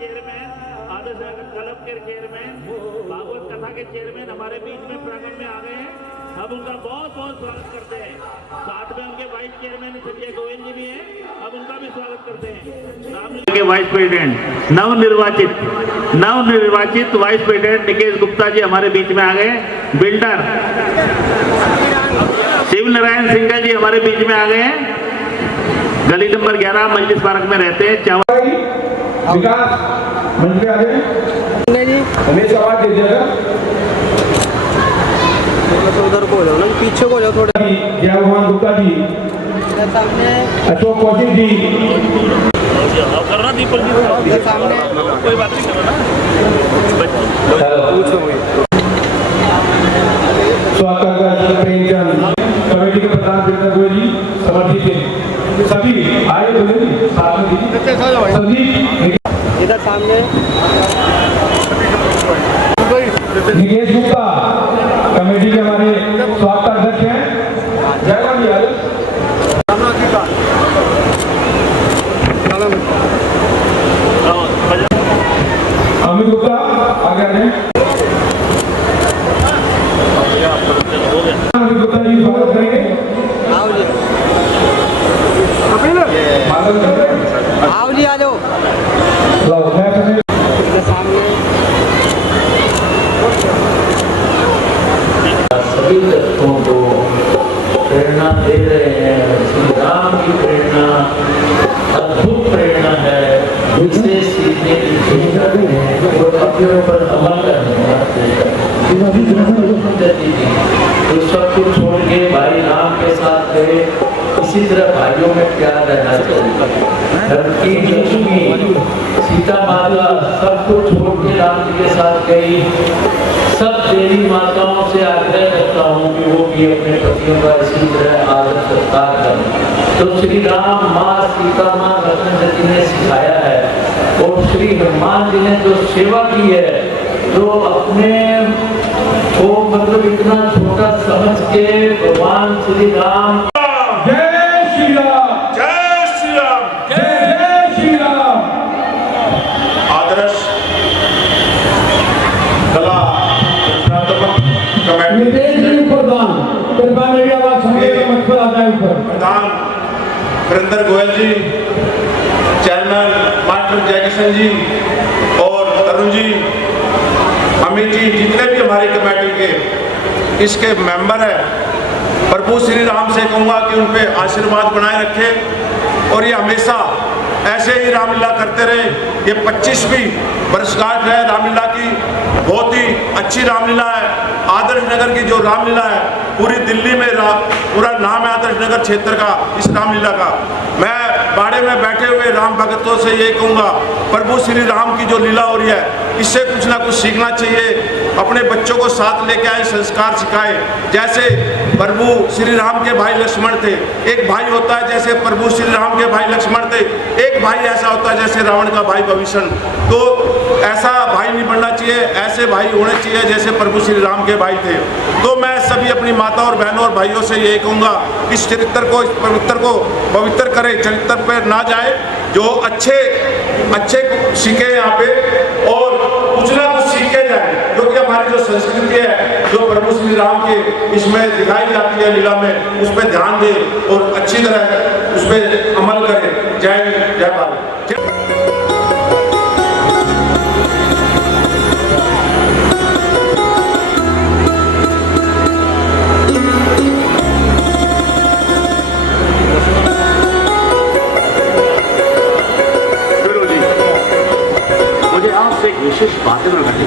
Chairman, Adarsh Nagar club के chairman, Bhagavat कथा के चेयरमैन हमारे बीच में प्रांगण में आ गए हैं। अब उनका बहुत बहुत स्वागत करते हैं। साथ में उनके वाइस चेयरमैन संजय गोयल जी भी हैं, अब उनका भी स्वागत करते हैं। के वाइस प्रेसिडेंट नवनिर्वाचित वाइस प्रेसिडेंट निकेश गुप्ता जी हमारे बीच में आ गए। बिल्डर शिव नारायण सिंह जी हमारे बीच में आ गए हैं। गली नंबर 11 मजलिस पार्क में रहते हैं। विकास मंच पे आ गए जी, हमें आवाज दे दिया उधर को जाओ ना, पीछे को जाओ थोड़ा। जय भगवान गुप्ता जी सामने, अशोक कौशिक जी करना दीपक जी सामने, कोई बात नहीं करना। स्वागत प्रेमचंद कमेटी के प्रधान प्रेमचंद गोयल जी समर्थित सभी आए बोले साथ में सभी इधर सामने निकेश गुप्ता कमेटी के हमारे स्वागत अध्यक्ष हैं। जय राम जी अमित गुप्ता आगे आ जाए। अमित गुप्ता जी स्वागत करेंगे। आओ जी, आ जाओ सामने। सभी तत्वों को प्रेरणा दे रहे हैं। श्री राम की प्रेरणा अद्भुत प्रेरणा है, जिसे सीखने की चेष्टा है और अपने ऊपर अमल करने तो सब कुछ छोड़ के भाई राम के साथ गए। इसी तरह भाइयों में प्यार रहना चाहिए। सीता माता सब कुछ छोड़ के राम जी के साथ गई। सब देवी माताओं से आग्रह करता हूँ कि वो भी अपने पतियों का इसी तरह आदर सत्कार करें। तो श्री राम, माँ सीता, माँ लक्ष्मण जी ने सिखाया है और श्री हनुमान जी ने जो सेवा की है, जो अपने को मतलब इतना छोटा समझ के भगवान श्री राम आदर्श कला प्रधान वीरेंद्र गोयल जी, चेयरमैन मास्टर जयकिशन जी और तरुण जी, अमित जी, जितने भी हमारी कमेटी के इसके मेंबर हैं, प्रभु श्री राम से कहूँगा कि उन पे आशीर्वाद बनाए रखे और ये हमेशा ऐसे ही रामलीला करते रहे। ये 25वीं वर्षगांठ है रामलीला की, बहुत ही अच्छी रामलीला है। आदर्श नगर की जो रामलीला है पूरी दिल्ली में पूरा नाम है आदर्श नगर क्षेत्र का इस रामलीला का। मैं बाड़े में बैठे हुए राम भक्तों से ये कहूँगा, प्रभु श्री राम की जो लीला हो रही है इससे कुछ ना कुछ सीखना चाहिए। अपने बच्चों को साथ लेके आए, संस्कार सिखाए। जैसे प्रभु श्री राम के भाई लक्ष्मण थे, एक भाई होता है जैसे प्रभु श्री राम के भाई लक्ष्मण थे, एक भाई ऐसा होता है जैसे रावण का भाई विभीषण। तो ऐसा भाई नहीं बनना चाहिए, ऐसे भाई होने चाहिए जैसे प्रभु श्री राम के भाई थे। तो मैं सभी अपनी माता और बहनों और भाइयों से यही कहूँगा, इस चरित्र को, इस पवित्र करें, चरित्र पर ना जाए, जो अच्छे सीखे यहाँ पे और कुछ ना कुछ सीखे जाए, जो कि हमारी जो संस्कृति है, जो प्रभु श्री राम के इसमें दिखाई जाती है लीला में, उस पर ध्यान दें और अच्छी तरह उस पर अमल करें। जय जय भारत। विशेष बातें में घटी।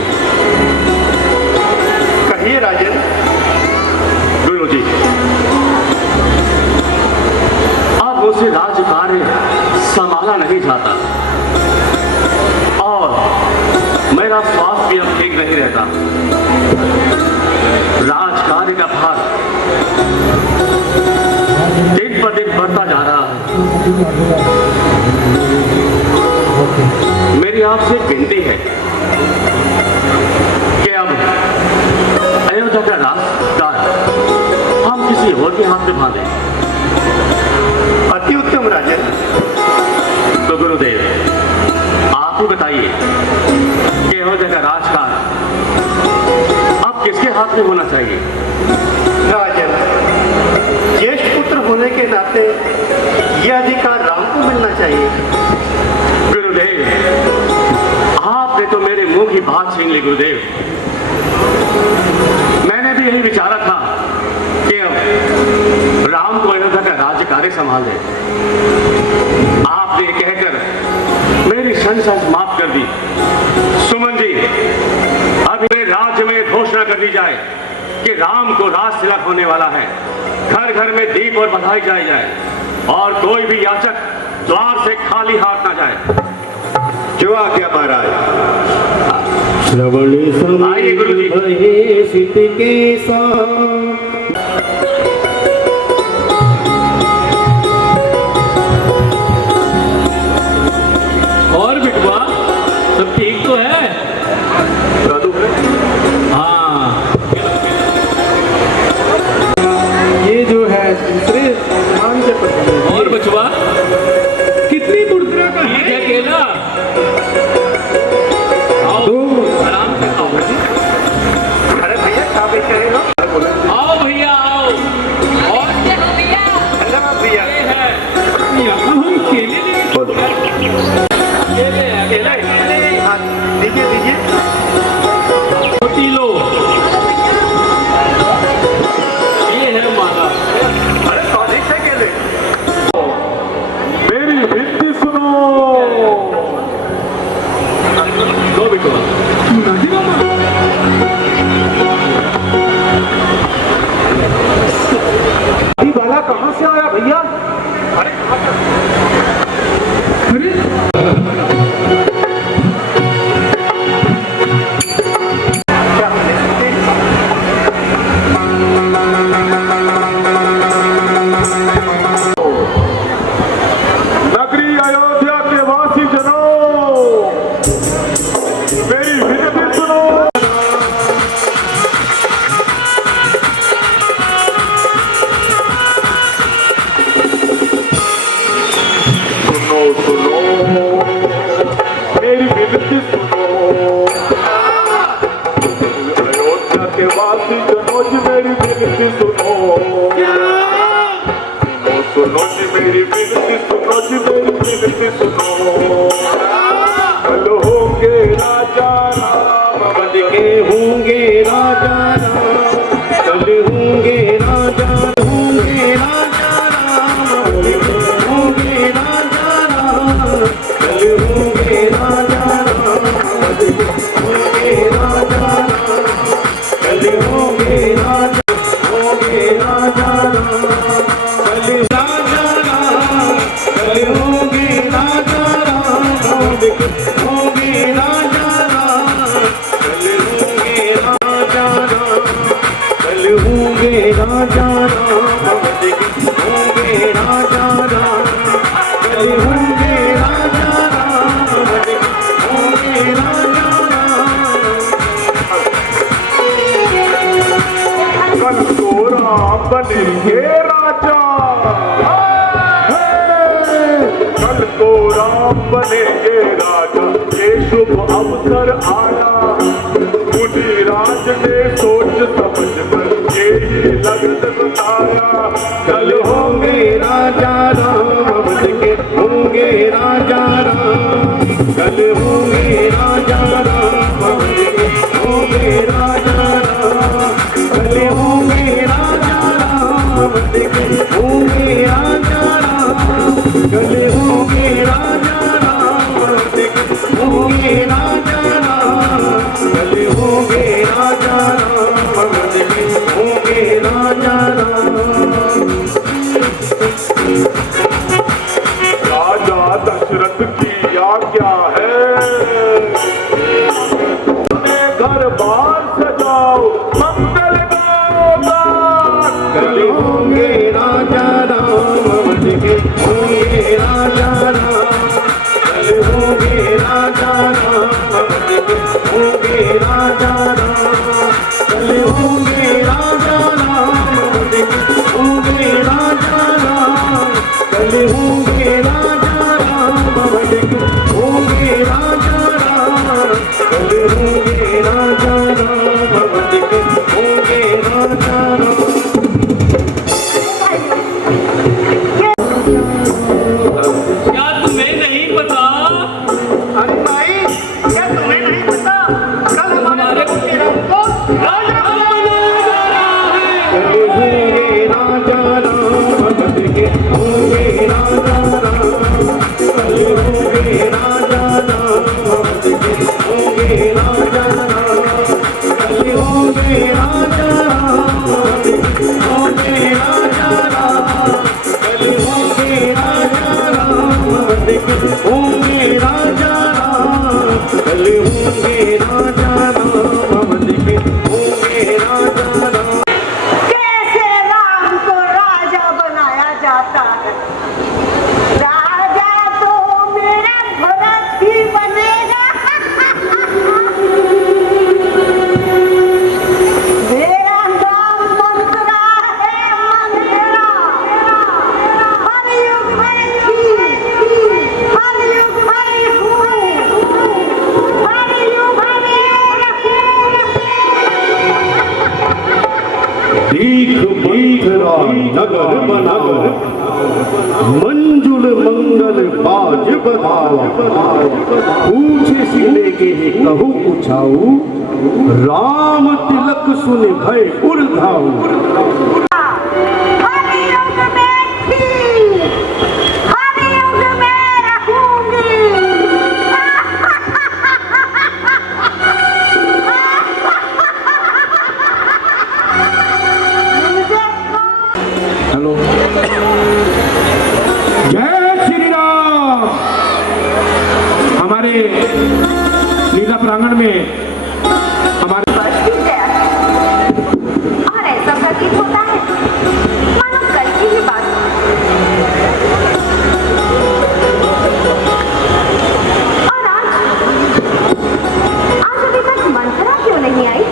कहिए राजन। गुरु जी, अब मुझसे राज कार्य संभाला नहीं जाता और मेरा स्वास्थ्य भी अब ठीक नहीं रहता। राज कार्य का भार दिन पर दिन बढ़ता जा रहा है। मेरी आपसे विनती है कि अब अयोध्या का राजदार हम किसी और के हाथ में बांधे। अति उत्तम राजन। तो गुरुदेव, आप आप ही बताइए कि हो जगह राजकाज अब किसके हाथ में होना चाहिए? राजन, ज्येष्ठ पुत्र होने के नाते यह अधिकार राम को मिलना चाहिए। गुरुदेव, आपने तो मेरे मुंह की बात छीन ली गुरुदेव। मैंने भी यही विचारा था कि अब राम को अयोध्या का राज्य कार्य संभाल दे। आपने कहकर मेरी संशय माफ कर दी। सुमन जी, अब मेरे राज्य में घोषणा कर दी जाए कि राम को राज तिलक होने वाला है। घर घर में दीप और बधाई जाई जाए और कोई भी याचक द्वार से खाली हाथ ना जाए। जो आज्ञा महाराज। आइए गुरु जी। और बिटवा सब ठीक तो है? हाँ, ये जो है दूसरे मान के पत्र और बचवा कितनी मुद्रा का ये क्या केला? आओ, आराम से खाओ। अरे भैया खा भी करेगा। आओ भैया आओ। और धन्यवाद भैया। ये है यहाँ हम केले केले हैं, केले। हाँ, दीजिए दीजिए। छोटी लो, ये है माला। अरे स्वादिष्ट है केले। मेरी विनती सुनो। लो बिटवा। ये बाला कहाँ से आया भैया? अरे कहाँ से? नगरी अयोध्या के वासी जनों, मेरी विनती सुनो। सुनो सुनो, मेरी विनती सुनो। अयोध्या के वासी जनों जी, मेरी विनती सुनो। सुनो जी मेरी विनती सुनो जी मेरी विनती सुनो। कल होंगे राजा राम, बन के होंगे राजा राम। कल होंगे राजा, होंगे राजा राम, होंगे राजा राम। कल होंगे राजा राम, होंगे राजा राम। कल होंगे राजा, होंगे राजा राम। राजा राम, होंगे राजा राम। कल होंगे राजा राम, होंगे राजा राम। कल को राम बनेंगे राजा। कल को राम बनेंगे राजा, ये शुभ अवसर आया। मुनि राज ने सोच समझ कर यही लगन बताया। कल होंगे राजा राम, के होंगे राजा राम। कल होंगे राजा राम, होंगे राजा राम। कल होंगे राजा राम, होंगे राजा राम। कल होंगे राजा राम, होंगे राजा राम। कल होंगे राजा राम, होंगे राजा राम। राजा दशरथ की आज्ञा है, घर बार सजाओ, मंगल गाओ। कल होंगे राजा राम, होंगे राजा राम। कल होंगे राजा राम, होंगे राजा राम। कल होंगे राजा राम, होंगे राजा राम। कल होंगे राजा राम, होंगे राजा नगर बनाओ, मंजुल मंगल बाज बधाओ, पूछे से लेके कहूँ पूछाऊ, राम तिलक सुन भय उर्धाऊ। हेलो, जय श्री राम। हमारे लीला प्रांगण में हमारे और ऐसा प्रतीत होता है मानो कल की ही बात हो। और आज अभी तक मंथरा क्यों नहीं आई?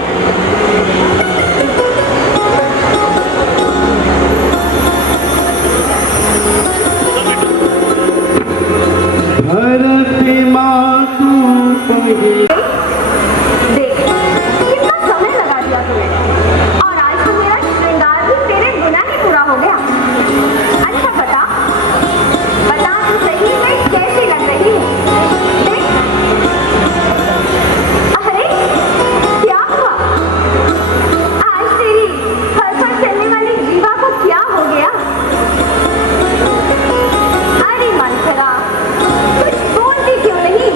धरती मातु पगे देख कितना समय लगा दिया तूने, और आज तो मेरा श्रृंगार भी तेरे बिना ही पूरा हो गया। अच्छा बता तू सही में कैसी लग रही है? देख, अरे क्या हुआ? आज तेरी हर चलने वाली जीवा को क्या हो गया? अरे मंथरा कुछ बोलती क्यों नहीं?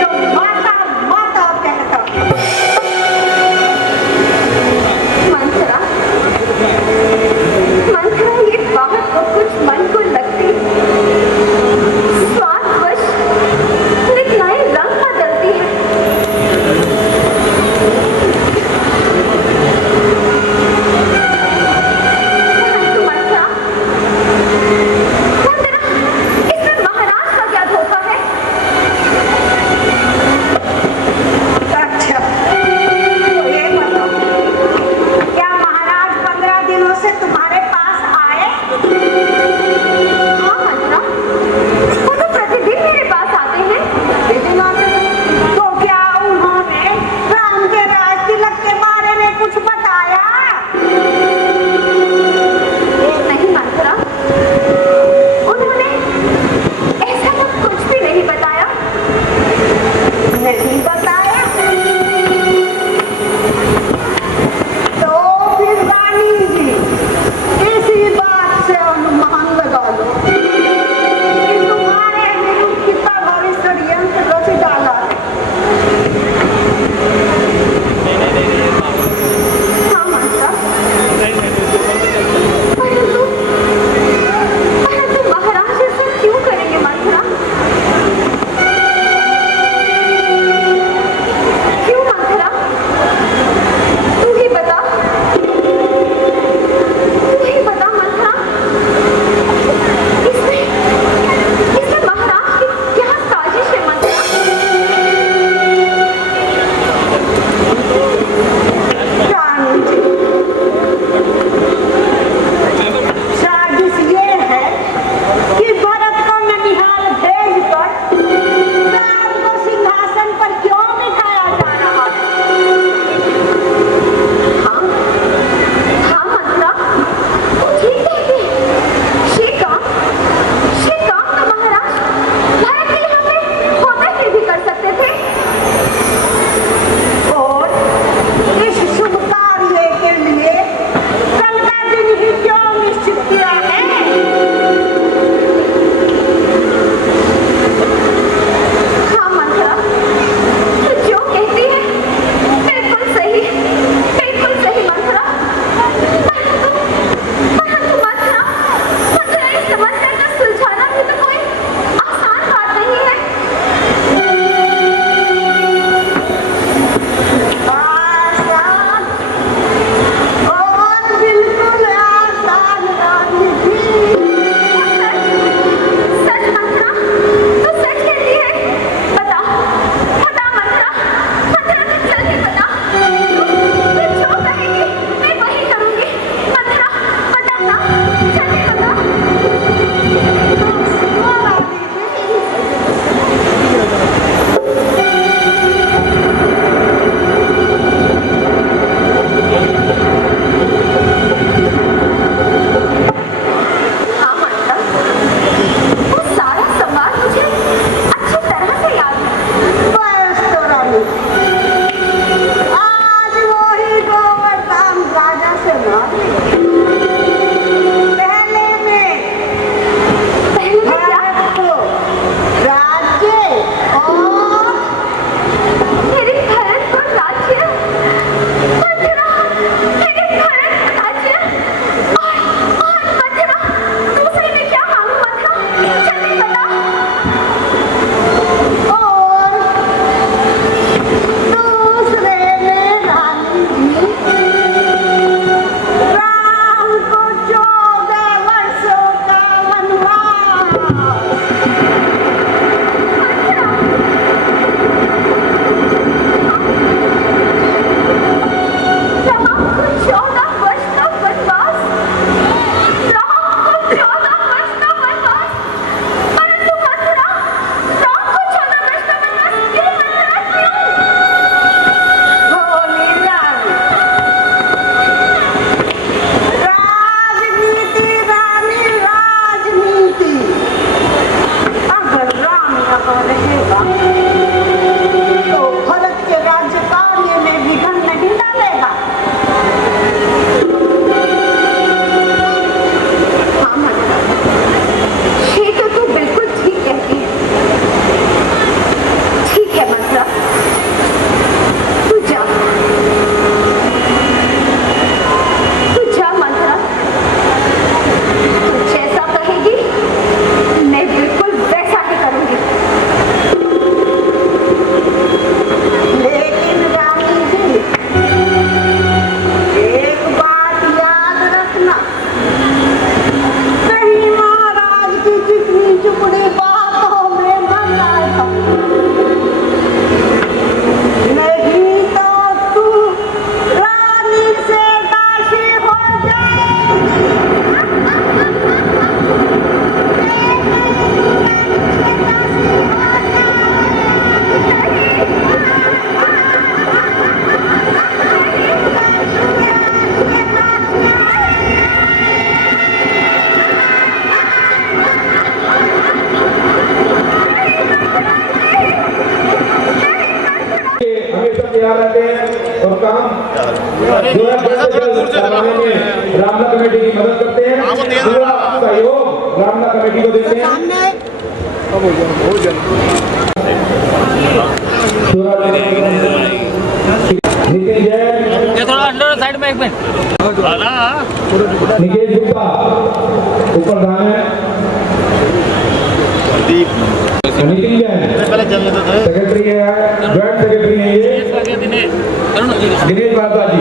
जो माता माता कहता। मंथरा, मंथरा, ये बात तो कुछ मन को लगती, स्वादवश एक नए रंग बदलती है। मंथरा, मंथरा, इसमें महाराज का क्या धोखा है? ठीक है मंत्रा, तू जा मंत्रा, तू जैसा कहेगी मैं बिल्कुल वैसा ही करूंगी। लेकिन रानी जी, एक बात याद रखना, कहीं महाराज की चिकनी चुपड़ी बातों में मत आएगा, नहीं तो तू रानी से दासी हो हमेशा तैयार रहते हैं और काम जो है करवाने में रामला कमेटी की मदद करते हैं। पूरा सहयोग रामला कमेटी को देते हैं। नितिन जैन, ये थोड़ा अंदर साइड में एक मिनट। निकेश गुप्ता ऊपर धान है। नितिन जैन सेक्रेटरी है, ज्वाइंट सेक्रेटरी है ये दिनेश भारद्वाज जी।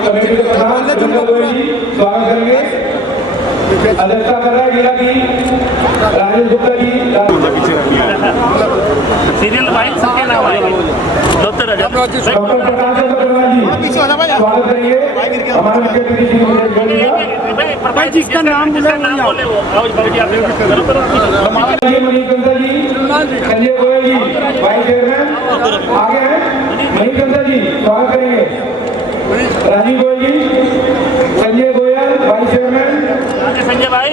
कमेटी के प्रधान रंजन गोयल जी स्वागत करेंगे। अध्यक्षता कर रहा है जिला की राजेश गुप्ता जी। सीरियल वाइज सबके नाम आएंगे। डॉक्टर प्रकाश चंद्र जी स्वागत करेंगे। हमारे सेक्रेटरी जी जिसका नाम बोले मणिकंदर जी, संजय गोयल जी वाइस चेयरमैन आगे हैं। मणिकंदर जी स्वागत करेंगे। राजीव गोयल जी, संजय गोयल वाइस चेयरमैन। संजय भाई,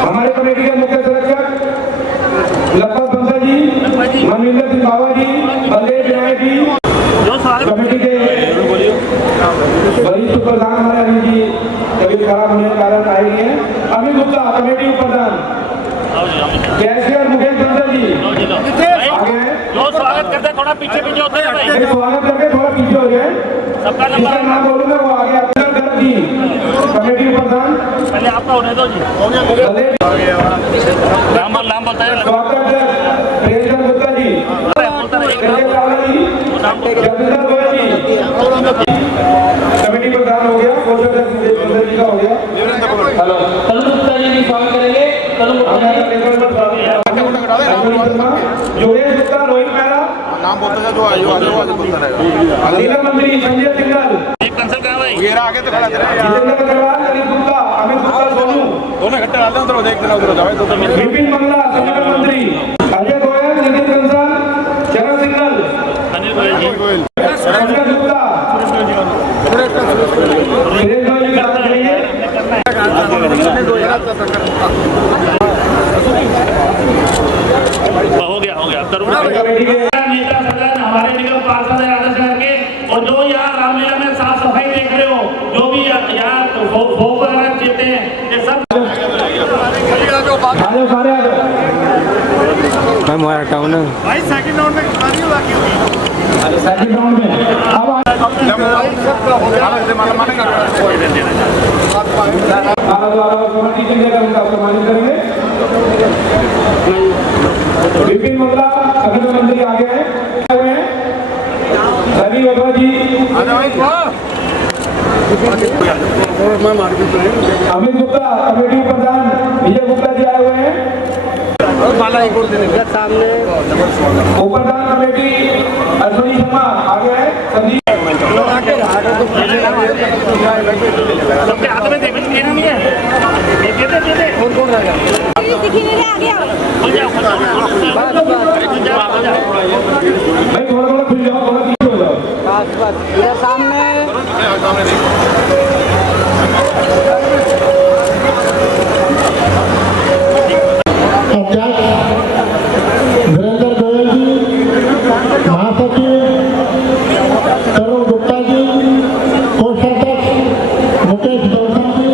हमारे कमेटी के मुख्य संरक्षक लखपत बंसल जी, मनविंदर सिंह बाबा जी, बलदेव विनायक जी, कमेटी के वरिष्ठ प्रधान हमारे अनिल जी तबीयत खराब होने के कारण आए नहीं है। अमित गुप्ता कमेटी प्रधान, कैशियर मुकेश बंसल जी आगे हैं। जो स्वागत करते हैं थोड़ा पीछे पीछे होते हैं भाई। स्वागत करके थोड़ा पीछे हो गए। सबका जिसका नाम बोलूंगा वो आगे। अब्दुल गर्ग जी कमेटी प्रधान, पहले आपका होने दो जी। नाम बोलता है प्रेमचंद गुप्ता जी, संजय चावला जी, जगदीश गोयल जी कमेटी प्रधान हो गया। कोषाध्यक्ष जी का हो गया। हेलो तनु गुप्ता जी भी स्वागत करेंगे। तनु गुप्ता जी जोगेश गुप्ता, रोहित मेहरा नाम बोलता है जो नीलम मंत्री, संजय सिंघल, एक कंसल कहाँ भाई? जितेंद्र अग्रवाल, अनिल गुप्ता, अमित गुप्ता, सोनू दोनों इकट्ठे डालते हैं। उधर देखते उधर जाओ। विपिन मंगला संगठन मंत्री, अजय गोयल, नितिन कंसल, चरण सिंघल, अनिल गोयल जी, संजय गुप्ता, सुरेश गोयल जी बात करेंगे। हो गया तरुण नेता सदन हमारे निगम पार्षद है आदर्श नगर के। और जो यहाँ रामलीला में साफ सफाई देख रहे हो, जो भी यहाँ भोग वगैरह देते हैं, ये सब मैं मोया हटाऊं ना भाई। सेकंड राउंड में विपिन मंगला संगठन मंत्री आगे हैं। रवि वर्मा जी, अमित गुप्ता कमेटी प्रधान, विजय गुप्ता जी आए हुए हैं। सामने उपप्रधान कमेटी अश्विनी शर्मा आगे है। संदीप सबके हाथ में देखने देना नहीं है। कौन रहेगा? भाई थोड़ा थोड़ा खुल जाओ, थोड़ा पीछे हो जाओ। बस इधर सामने वीरेंद्र गोयल जी, महासचिव तरुण गुप्ता जी, कोषाध्यक्ष मुकेश बंसल जी,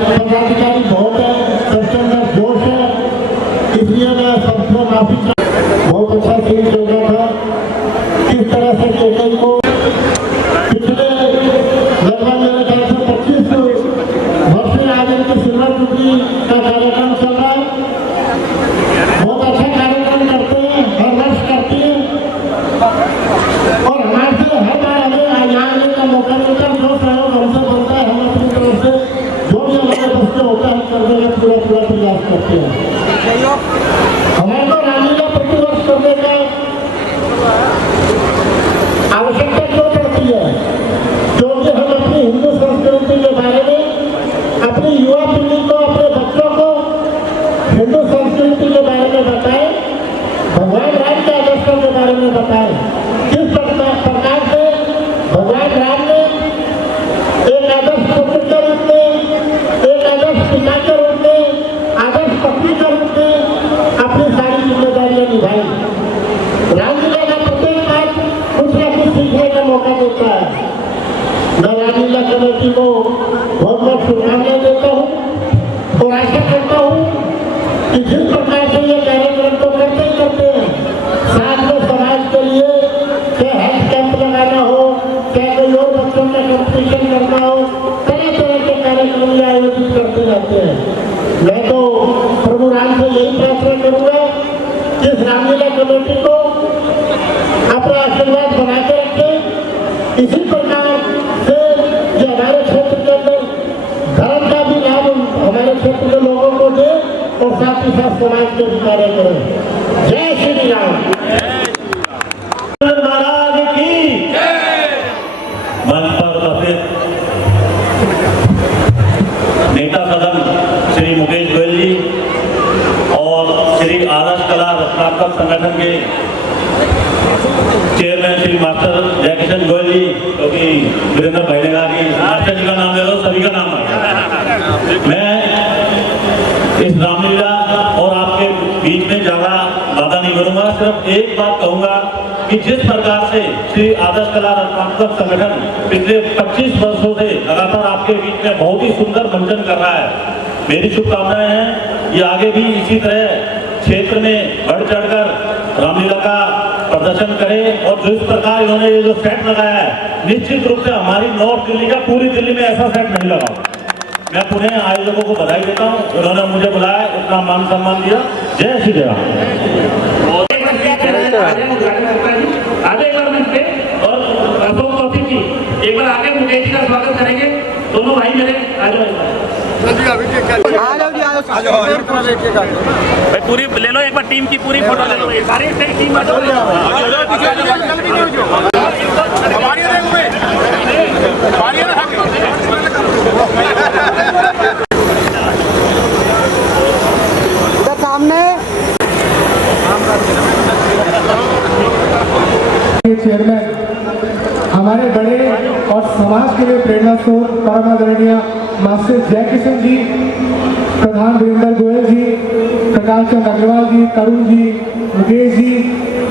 पदाधिकारी बहुत है, सबके अंदर जोश है, इसलिए मैं सबसे माफी चाहता हूं। बहुत अच्छा सीन चल रहा था, किस तरह से केकई को पिछले लगभग मेरे ख्याल से 25 वर्ष से आज इनकी सिल्वर जुबली का कार्यक्रम चल रहा है। बहुत अच्छा कार्यक्रम करते हैं, हर वर्ष करती है और हमारे से हर बार हमें यहाँ आने का मौका मिलता है। जो सहयोग हमसे बनता है हम अपनी तरफ से जो भी हमारे बच्चे होता है करने का पूरा प्रयास करते हैं। हमारे को रामलीला प्रतिवर्ष करने का आवश्यकता क्यों पड़ती है? क्योंकि हम अपनी हिंदू संस्कृति के बारे में अपनी युवा पीढ़ी को, अपने बच्चों को हिंदू संस्कृति के बारे में बताएं, भगवान राम के आदर्शों के बारे में बताएं। किस प्रकार से भगवान राम ने एक आदर्श पुत्र के रूप में, एक आदर्श पिता के रूप में, आदर्श पत्नी के रूप में अपनी सारी जिम्मेदारियां निभाई। रामलीला का प्रत्येक बात कुछ न कुछ सीखने का मौका देता है। मैं रामलीला कमेटी को बहुत बहुत शुभकामनाएं देता हूँ और आशा करता हूँ कि जिस प्रकार से ये कार्यक्रम तो करते ही करते हैं, साथ में समाज के लिए चाहे हेल्थ कैंप लगाना हो, चाहे कोई और बच्चों का कंपटीशन करना हो, तरह तरह के कार्यक्रम ये आयोजित करते रहते हैं। मैं तो प्रभु राम से यही प्रार्थना करूंगा कि इस रामलीला कमेटी को अपना आशीर्वाद बना के रखें। इसी प्रकार से जो हमारे क्षेत्र के अंदर धर्म का भी लाभ हमारे क्षेत्र के लोगों को दे और साथ ही साथ समाज के भी कार्य करें। जय श्री राम। महाराज की मंच पर उपस्थित नेता सदन श्री मुकेश गोयल जी और श्री आदर्श कला रत्नात्मक संगठन के चेयरमैन श्री मास्टर जयकिशन गोयल जी, क्योंकि वीरेंद्र भाई ने कहा कि मास्टर जी का नाम ले लो, सभी का नाम है। मैं इस रामलीला और आपके बीच में ज्यादा बाधा नहीं करूंगा, सिर्फ एक बात कहूंगा कि जिस प्रकार से श्री आदर्श कला रत्नात्मक संगठन पिछले 25 वर्षों से लगातार आपके बीच में बहुत ही सुंदर मंचन कर रहा है, मेरी शुभकामनाएं हैं ये आगे भी इसी तरह क्षेत्र में बढ़ चढ़कर रामलीला का प्रदर्शन करें। और जो इस प्रकार इन्होंने ये जो सेट लगाया है, निश्चित रूप से हमारी नॉर्थ दिल्ली का, पूरी दिल्ली में ऐसा सेट नहीं लगा। मैं पूरे आयोजकों को बधाई देता हूँ, उन्होंने मुझे बुलाया, इतना मान सम्मान दिया। जय श्री राम। आगे एक बार मिलते और अशोक कौशिक जी एक बार आगे मुकेश जी का स्वागत करेंगे। दोनों भाई मेरे आ जाओ भाई, पूरी ले लो एक बार, टीम की पूरी फोटो ले लो, सारी टीम आ जाओ। सामने चेयरमैन हमारे बड़े और समाज के लिए प्रेरणा स्रोत परम आदरणीय मास्टर जयकिशन जी, प्रधान वीरेंद्र गोयल जी, प्रकाश चंद अग्रवाल जी, तरुण जी, मुकेश जी।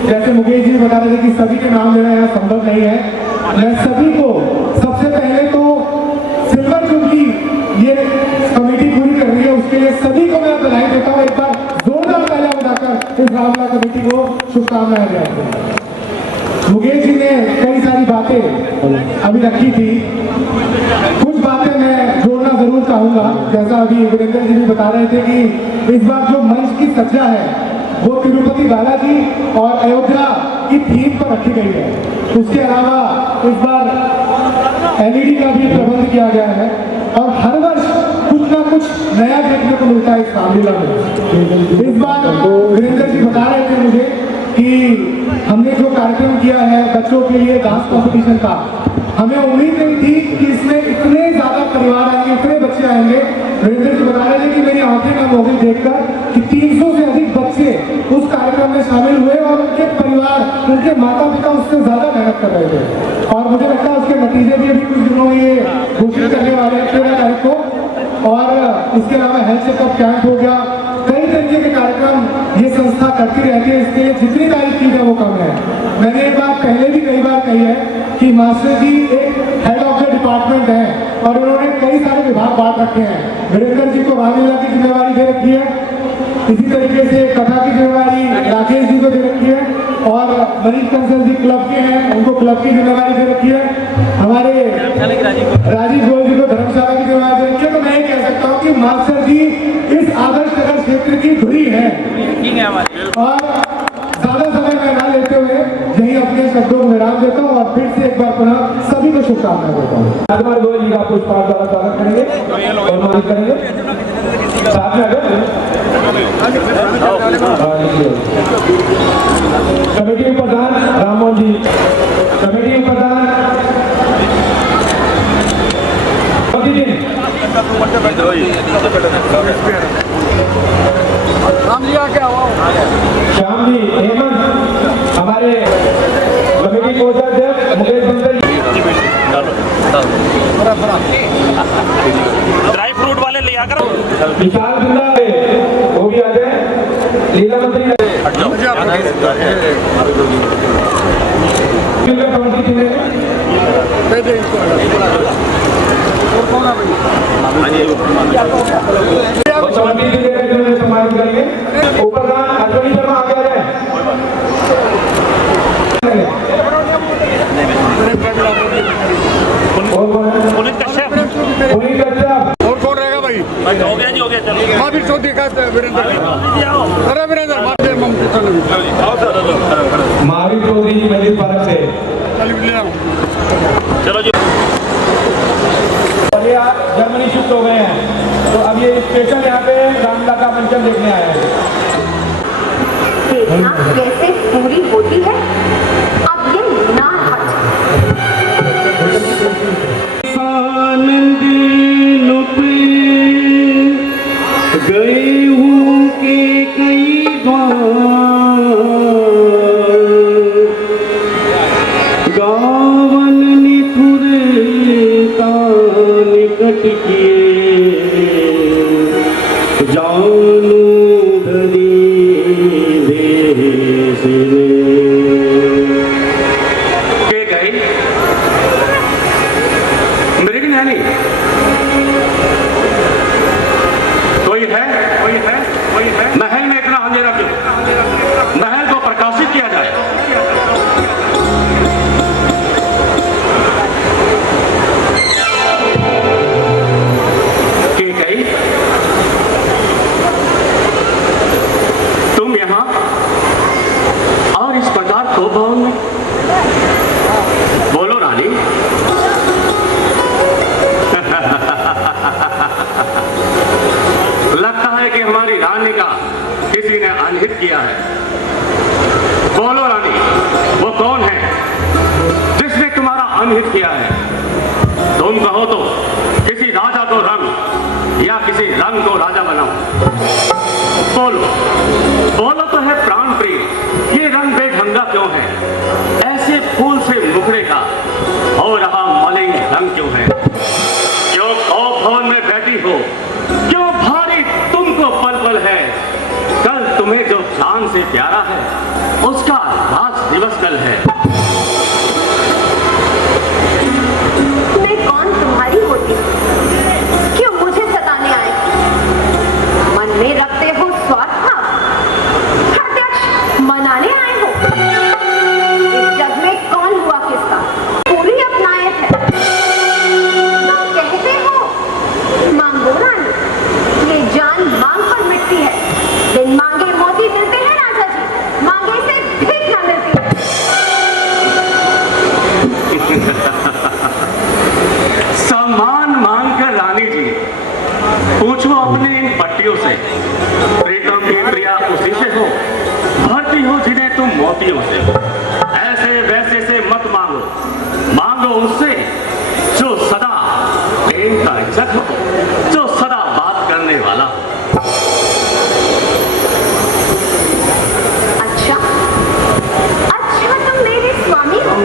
जैसे मुकेश जी बता रहे थे कि सभी के नाम लेना यहाँ संभव नहीं है, मैं सभी को सबसे पहले तो सिल्वर जुबली ये कमेटी पूरी कर रही है, उसके लिए सभी को मैं बधाई देता हूँ। एक बार जोरदार तालियां बजाकर इस रामलीला कमेटी को शुभकामनाएं देते हैं। मुकेश जी ने कई सारी बातें अभी रखी थी, कुछ बातें मैं जोड़ना जरूर चाहूंगा। जैसा अभी वीरेंद्र जी भी बता रहे थे कि इस बार जो मंच की सज्जा है वो तिरुपति बालाजी और अयोध्या की थीम पर रखी गई है। उसके अलावा इस बार एलईडी का भी प्रबंध किया गया है और हर वर्ष कुछ ना कुछ नया देखने को मिलता है इस रामलीला में। इस बार वीरेंद्र जी बता रहे थे मुझे कि हमने जो कार्यक्रम किया है बच्चों के लिए डांस कंपटीशन का, हमें उम्मीद नहीं थी कि इसमें इतने ज्यादा परिवार आएंगे, इतने बच्चे आएंगे। वीरेंद्र जी बता रहे थे कि मेरी आंखें कम हो गई देखकर कि 300 से अधिक बच्चे उस कार्यक्रम में शामिल हुए और उनके परिवार, उनके माता पिता उससे ज्यादा मेहनत कर रहे थे। और मुझे लगता है उसके नतीजे भी अभी कुछ दिनों में ये घोषित करने वाले हैं 13 तारीख को। और इसके अलावा हेल्थ चेकअप कैंप हो गया, कई तरीके के कार्यक्रम ये संस्था करती रहती है, इसके लिए जितनी तारीफ की जाए वो कम है। मैंने ये बात पहले भी कई बार कही है कि मास्टर जी एक हेड ऑफ द डिपार्टमेंट है और उन्होंने कई सारे विभाग बांट रखे हैं। वीरेंद्र जी को रामलीला की जिम्मेवारी दे रखी है, इसी तरीके से कथा की जिम्मेवारी राकेश जी को दे रखी है, और मनीष कंसल जी क्लब के हैं, उनको क्लब की जिम्मेवारी दे रखी है। हमारे राजीव गोयल जी को धर्मशाला की जिम्मेवारी दे रखी है। तो मैं ये कह सकता हूँ कि मास्टर जी इस आदर्श नगर क्षेत्र की धुरी है, और ज्यादा समय में ना लेते हुए यही अपने शब्दों को विराम देता हूँ और फिर से एक बार पुनः सभी को शुभकामनाएं देता हूँ। राजकुमार गोयल जी का पुष्पांजलि द्वारा स्वागत करेंगे और सम्मानित करेंगे। साथ में अगर कमेटी प्रधान राममोहन जी, कमेटी प्रधान श्याम जी, हेमंत, हमारे कमेटी कोषाध्यक्ष मुकेश बंसल, ड्राई फ्रूट वाले ले आकर विशाल बिंदा वो भी आ जाए, लीला मंत्री कमेटी चुने सम्मानित करेंगे। ऊपर का अश्विनी शर्मा आगे आ जाए। पुनीत कश्यप और कौन रहेगा भाई? हो गया जी, हो गया, चलो महावीर चौधरी का वीरेंद्र, अरे वीरेंद्र महावीर चौधरी जी मंदिर पार्क से, चलो जी। और ये जर्मनी शिफ्ट हो गए हैं, तो अब ये स्पेशल यहाँ पे रामलीला का मंचन देखने आए हैं। देखना कैसे पूरी होती है अब ये नाहक। गए हूँ के कई गावन निठुरे निकट किए जानू धरी देश के गई मेरे की नानी कोई है महल में इतना अंधेरा क्यों? महल को प्रकाशित किया जाए। के गई तुम यहां और इस प्रकार तो भवन में बोलो रानी। लगता है कि हमारी रानी का किसी ने अनहित किया है। बोलो रानी, वो कौन है जिसने तुम्हारा अनहित किया है? तुम कहो तो किसी राजा को रंग या किसी रंग को राजा बनाओ। बोलो बोलो तो है प्राण प्रिय, ये रंग बेढंगा क्यों है? ऐसे फूल से मुखड़े का हो रहा मलिन रंग क्यों है? क्यों कौप भवन में बैठी हो? क्यों भारी तुमको पल पल है? कल तुम्हें जो जान से प्यारा है उसका राज दिवस कल है। मैं कौन तुम्हारी होती क्यों मुझे सताने आए? मन में रखते हो स्वार्थ भाव, प्रत्यक्ष मनाने आए हो। इस जग में कौन हुआ किसका पूरी अपनायत है? तुम कहते हो मांगो रानी, ये जान मांग पर मिटती है। बिन मांगे मोती मिलते हैं राजा जी, मांगे से भीख न मिलती है। सम्मान मांगकर रानी जी पूछो अपने इन पट्टियों से, प्रीतम की प्रिया उसी से हो, भरती हो जिन्हें तुम मोतियों से। ऐसे वैसे से मत मांगो, मांगो उससे जो सदा प्रेम का इज्जत हो, जो सदा बात करने वाला हो। अच्छा तुम मेरे स्वामी हो,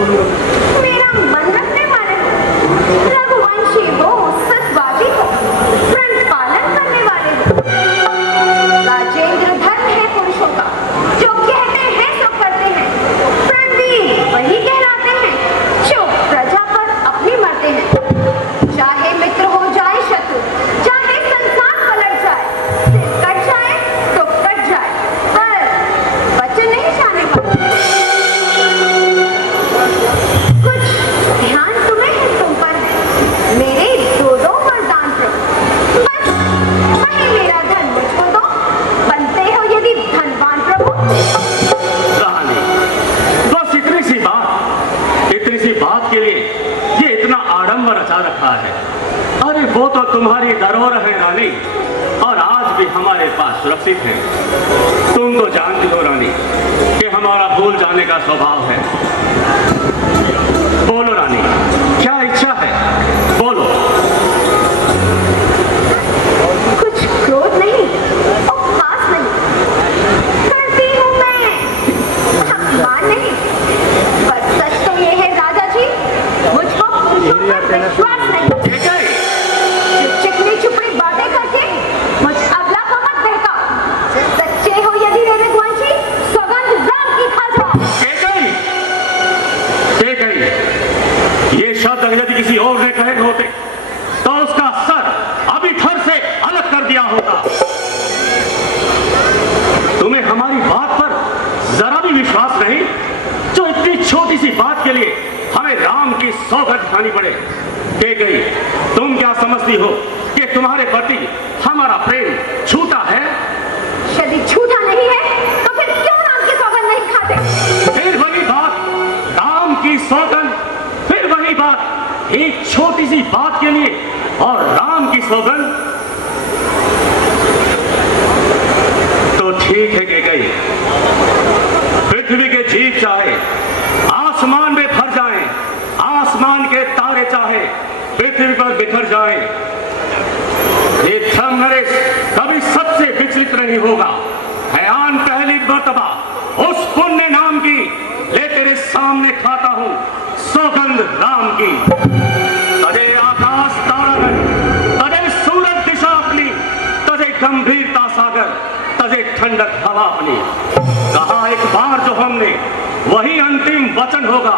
मेरा मन रखने वाले हो, रघुवंशी हो, सतवादी हो, व्रत पालन करने वाले हो। राजेंद्र धर्म है पुरुषों का, जो कहते हैं सो करते हैं। रणवीर वही कहलाते हैं जो प्रजा पर अपनी मरते हैं। चाहे मित्र हो जाए शत्रु, हमारी धरोहर है रानी, और आज भी हमारे पास सुरक्षित है। तुम तो जानती हो रानी कि हमारा भूल जाने का स्वभाव है। बोलो रानी, क्या इच्छा है, बोलो। कुछ क्रोध नहीं, उपवास नहीं, करती हूँ मैं अपमान नहीं। बस सच तो ये है राजा जी, मुझको पुरुषों पर विश्वास नहीं। चिकनी चुपड़ी बातें करके मुझ अबला को मत बहकाओ। सच्चे हो यदि रे विद्वान जी, सौगंध राम की खा जाओ। ये शब्द यदि किसी और ने कहे होते तो उसका सर अभी थर से अलग कर दिया होता। तुम्हें हमारी बात पर जरा भी विश्वास नहीं, जो इतनी छोटी सी बात के लिए हमें राम की सौगंध खानी पड़े। गई, तुम क्या समझती हो कि तुम्हारे प्रति हमारा प्रेम झूठा है? यदि झूठा नहीं है तो फिर क्यों राम की सौगंध नहीं खाते? फिर वही बात, राम की सौगंध, फिर वही बात, एक छोटी सी बात के लिए और राम की सौगंध। तो ठीक है गई, पृथ्वी के जीव चाहे आसमान में भर जाएं, आसमान के तारे चाहे पृथ्वी पर बिखर जाएं, ये धर्म नरेश कभी सबसे विचलित नहीं होगा। हैयान पहली मर्तबा उस पुण्य नाम की ले तेरे सामने खाता हूं सौगंध राम की। तजे आकाश तारागण, तजे सूरज दिशा अपनी, तजे गंभीरता सागर, तजे ठंडक हवा अपनी। कहा एक बार जो हमने वही अंतिम वचन होगा।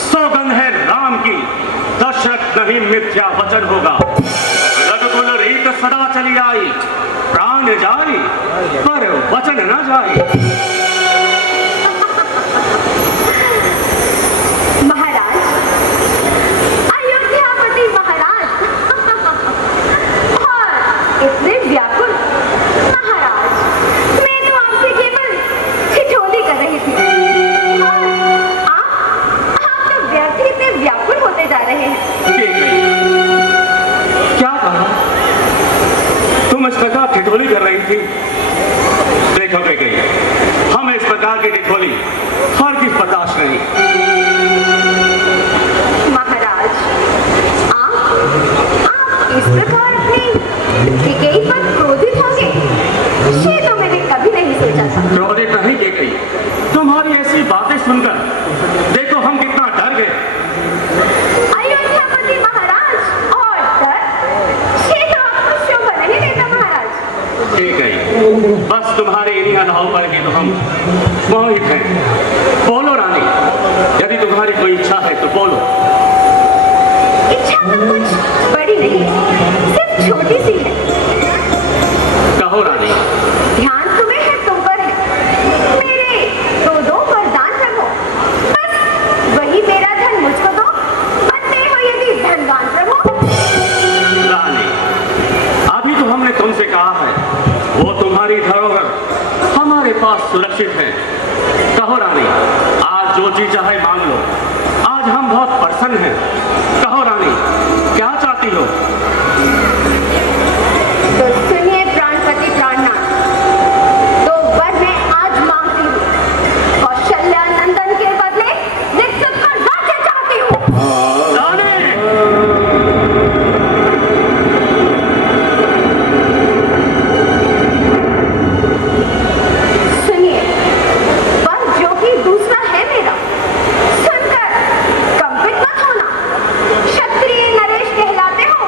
सौगंध है राम की, दशरथ नहीं मिथ्या वचन होगा। रघुकुल रीत सदा चली आई, प्राण जाई पर वचन न जाई। महाराज, अयोध्यापति महाराज, और इतने व्याकुल महाराज, मैं तो आपसे केवल ठिठोली कर रही थी, और आप तो व्यर्थ ही से व्याकुल होते जा रहे हैं। क्या कहा? तुम इस प्रकार ठिठोली कर रही थी? देखो गई, हम इस प्रकार की ठिठोली हर किस बर्दाश्त नहीं। महाराज, आप इस प्रकार अपनी विकेई पर क्रोधित होंगे, ये तो मैंने कभी नहीं सोचा था। क्रोधित नहीं की गई, तुम्हारी ऐसी बातें सुनकर देखो हम कितना डर गए। अयोध्यापति महाराज, और डर, ये तो आपको शोभा नहीं देता महाराज। ठीक है, बस तुम्हारे इन्हीं अलाव पर के तो हम मोहित हैं। बोलो रानी, यदि तुम्हारी कोई इच्छा है तो बोलो। इच्छा तो कुछ बड़ी नहीं, सिर्फ छोटी सी है। कहो रानी। ध्यान तुम्हें है, तुम पर है। मेरे दो वरदान रखो, बस वही मेरा धन मुझको दो, बनते हो यदि धनवान रहो। रानी, अभी तो हमने तुमसे कहा है वो तुम्हारी धरोहर हमारे पास सुरक्षित है। कहो रानी, आज जो चीज चाहे मांग लो, आज हम बहुत प्रसन्न हैं। कहो रानी, क्या चाहती हो? तो सुनिए प्राणपति प्राणनाथ, तो वर मैं आज मांगती हूँ, कौशल्या नंदन के बदले नित्सुक का राज्य चाहती हूँ। सुनिए, वर जो कि दूसरा है मेरा, सुनकर कंपित मत होना। क्षत्रिय नरेश कहलाते हो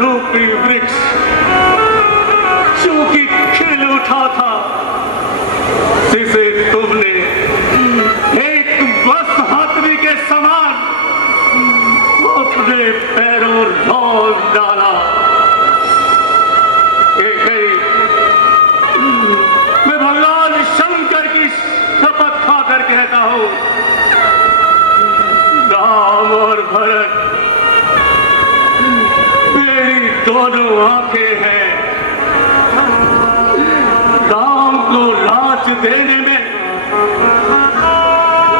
रूपी वृक्ष जो कि खिल उठा था, जिसे तुमने एक मस्त हाथी के समान अपने पैरों लौट डाला। मैं भगवान शंकर की शपथ खाकर कहता हूं, राम और भरत मेरी दोनों आंखें हैं। राम को राज देने में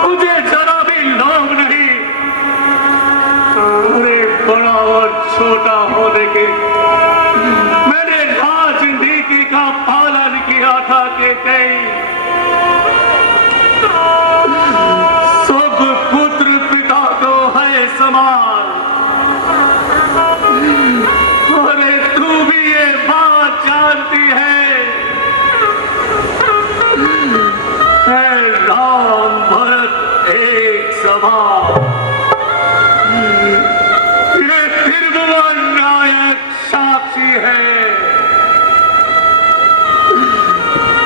मुझे जरा भी लोभ नहीं। अरे बड़ा और छोटा होने के मैंने राजनीति का पालन किया था कि कई सब पुत्र पिता को है समान। अरे तू भी ये बात जानती है, राम भरत एक समान। ये त्रिभुवन नायक साक्षी है।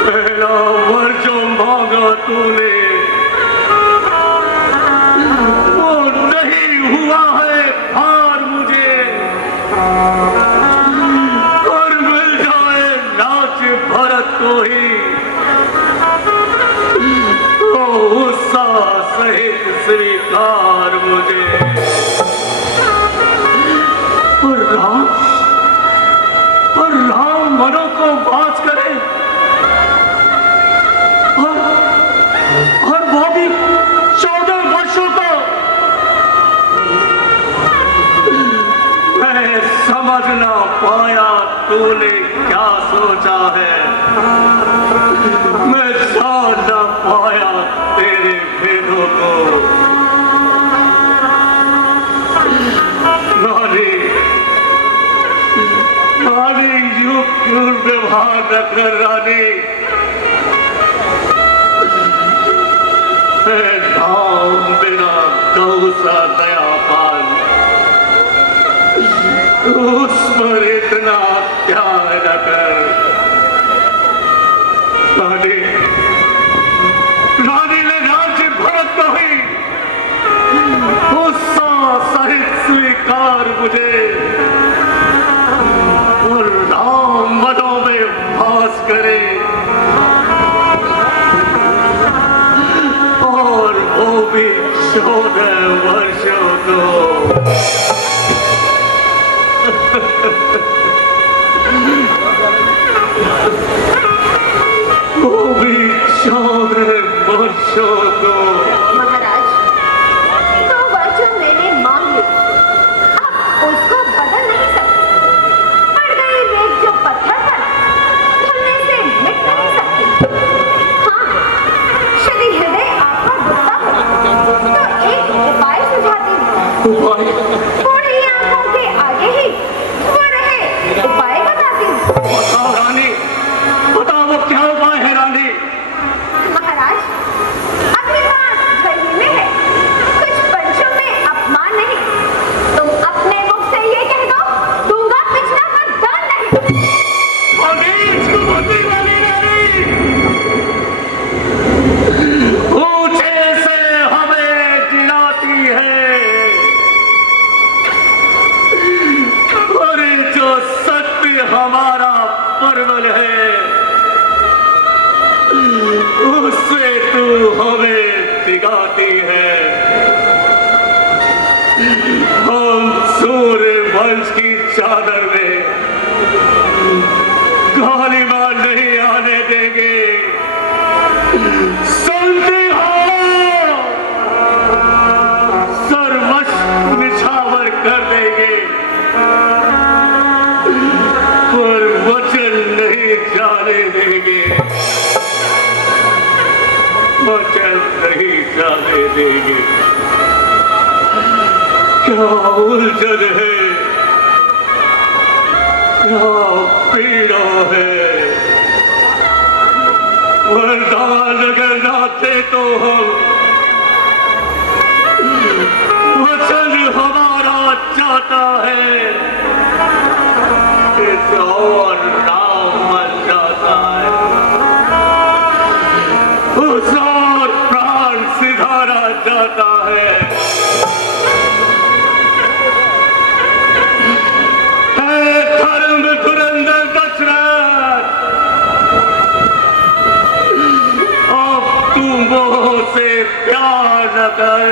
पहला वर जो मांगा तूने वो नहीं हुआ है भार मुझे, और मिल जाए नाच भरत को ही तो गुस्सा सहित स्वीकार मुझे। और राम मनों को बात करे, और वो भी 14 वर्षों को। मैं समझ ना पाया तूने क्या सोचा है, मैं जान ना पाया तेरे भेदों को। रानी यूं क्यों व्यवहार न कर रानी। राम बिना गौ सा दयापान, उस पर इतना प्यार न कर। रानी ने राज्य भरत को ही गुस्सा सहित स्वीकार मुझे, और राम मनों में वास करे, और वो भी 14 वर्षों को। वो भी 14 वर्षों को। महाराज, तो वचन मैंने मांग ली, अब उसको बदल नहीं सकते। पड़ गई रेत जो पत्थर पर, धुलने से मिट नहीं सकती। हाँ, यदि हृदय आपका दुखता हो तो एक उपाय सुझाती हूँ। बूढ़ी आंखों के आगे ही वो रहे, उपाय बताती हूँ। बताओ रानी, बताओ वो क्या उपाय है रानी। महाराज, अपनी बात वही में है, कुछ पंचों में अपमान नहीं। तुम अपने मुख से ये कह दो, दूंगा पिछला पर दान नहीं। इसको बुद्धि वाली रानी ऊंचे से हमें गिराती है, और जो सत्य हमारा परवल है उससे तू हमें दिखाती है। हम सूर्य वंश की चादर में गालिमा नहीं आने देंगे। सुनती हो, सर्वस्व निछावर कर देंगे, पर वचन नहीं जाने देंगे, वचन नहीं जाने देंगे। क्या उलझन है, क्या पीड़ा है। वरदान अगर नाते तो हम वचन हमारा चाहता है, इस और राम मन जाता है, उस और प्राण सिधारा जाता है। धर्म धुरंधर दशरथ, अब तू मोह से प्यार न कर,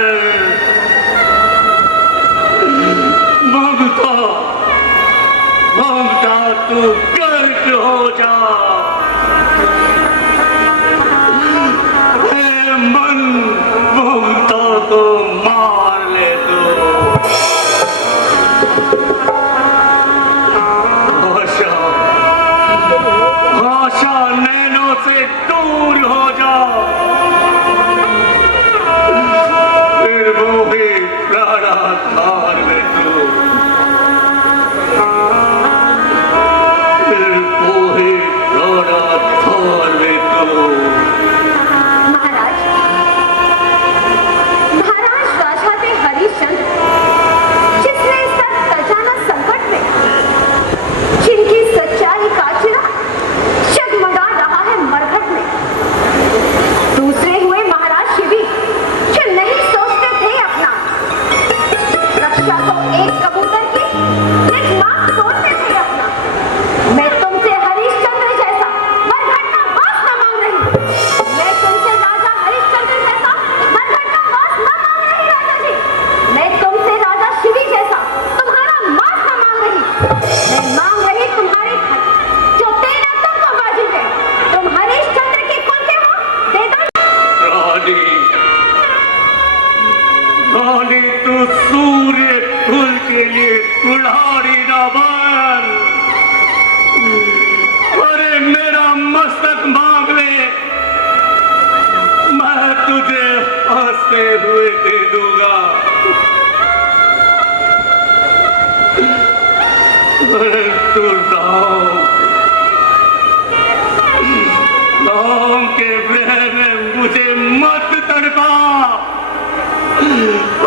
ममता ममता तू गर्क हो जा। हे मन, ममता को मार ले तू। आशा नैनों से दूर हो जा, फिर वो ही प्राणाधार में तू, फिर वो ही प्राणाधार में तू। महाराज, महाराज राजा थे हरिश्चंद्र, जिसने सब खजाना संकट में, जिनकी सच्चाई का चिराग जगमगा रहा है मरघट में। दूसरे हुए महाराज शिवी, जो नहीं सोचते थे अपना, रक्षा तो एक कबूतर की एक मां सोचते थे अपना। मैं तुमसे हरिश्चंद्र जैसा मरघट का मांस न मांग रही, मैं तुमसे राजा हरिश्चंद्र जैसा मरघट का मांस न मांग रही राजा जी। मैं तुमसे राजा शिवी जैसा तुम्हारा मांस न मांग रही, मैं मांग रही तुम्हारे धन, जो तेरा तुमको वाजिब है। तुम हरिश्चंद्र के कुल के हो, दे दो। रानी, रानी तू सूर्य कुल के लिए कुल्हाड़ी न बन। अरे मेरा मस्तक मांग ले, मैं तुझे हंसते हुए दे दूंगा। परंतु राम के विरह में मुझे मत तड़पा।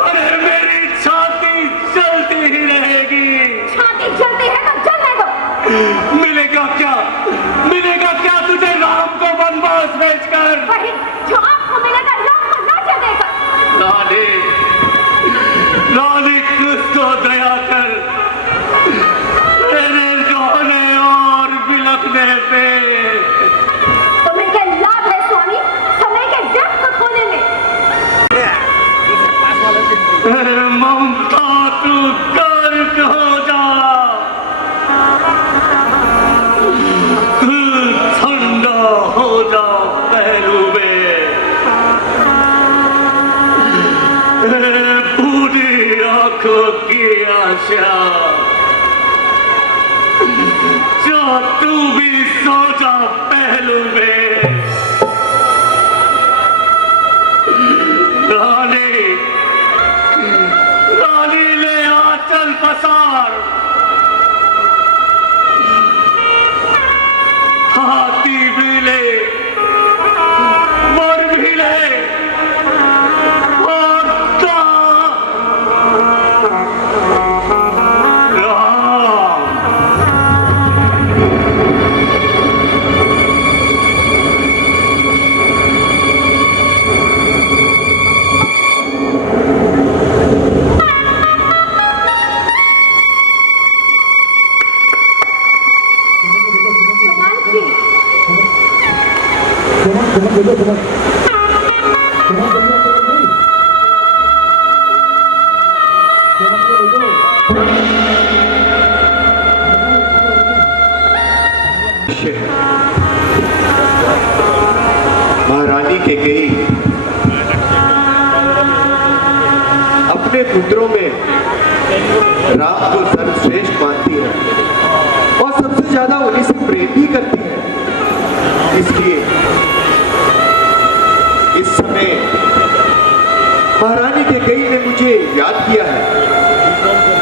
अरे मेरी छाती जलती ही रहेगी। छाती जलती है तो जलने दो। मिलेगा क्या तुझे राम को वनवास भेजकर? वही जो आपको मिलेगा राम को राज्य देकर। रानी, रानी कुछ तो दया कर, मेरे रोने और बिलखने पे। तुम्हें क्या लाभ है स्वामी समय के व्यर्थ को खोने में? ममता तू गर्क हो जा, तू ठंडा हो जा पहलू में। पूरी आंखों की आशा, जो तू भी सो जा पहलू में। रानी, रानी ले आंचल पसार, हाथी भी ले, वर भी ले, और राम। महारानी कैकेयी अपने पुत्रों में राम को सर्वश्रेष्ठ मानती है और सबसे ज्यादा उन्हीं से प्रेम भी करती है। इसलिए इस समय महारानी कैकेयी ने मुझे याद किया है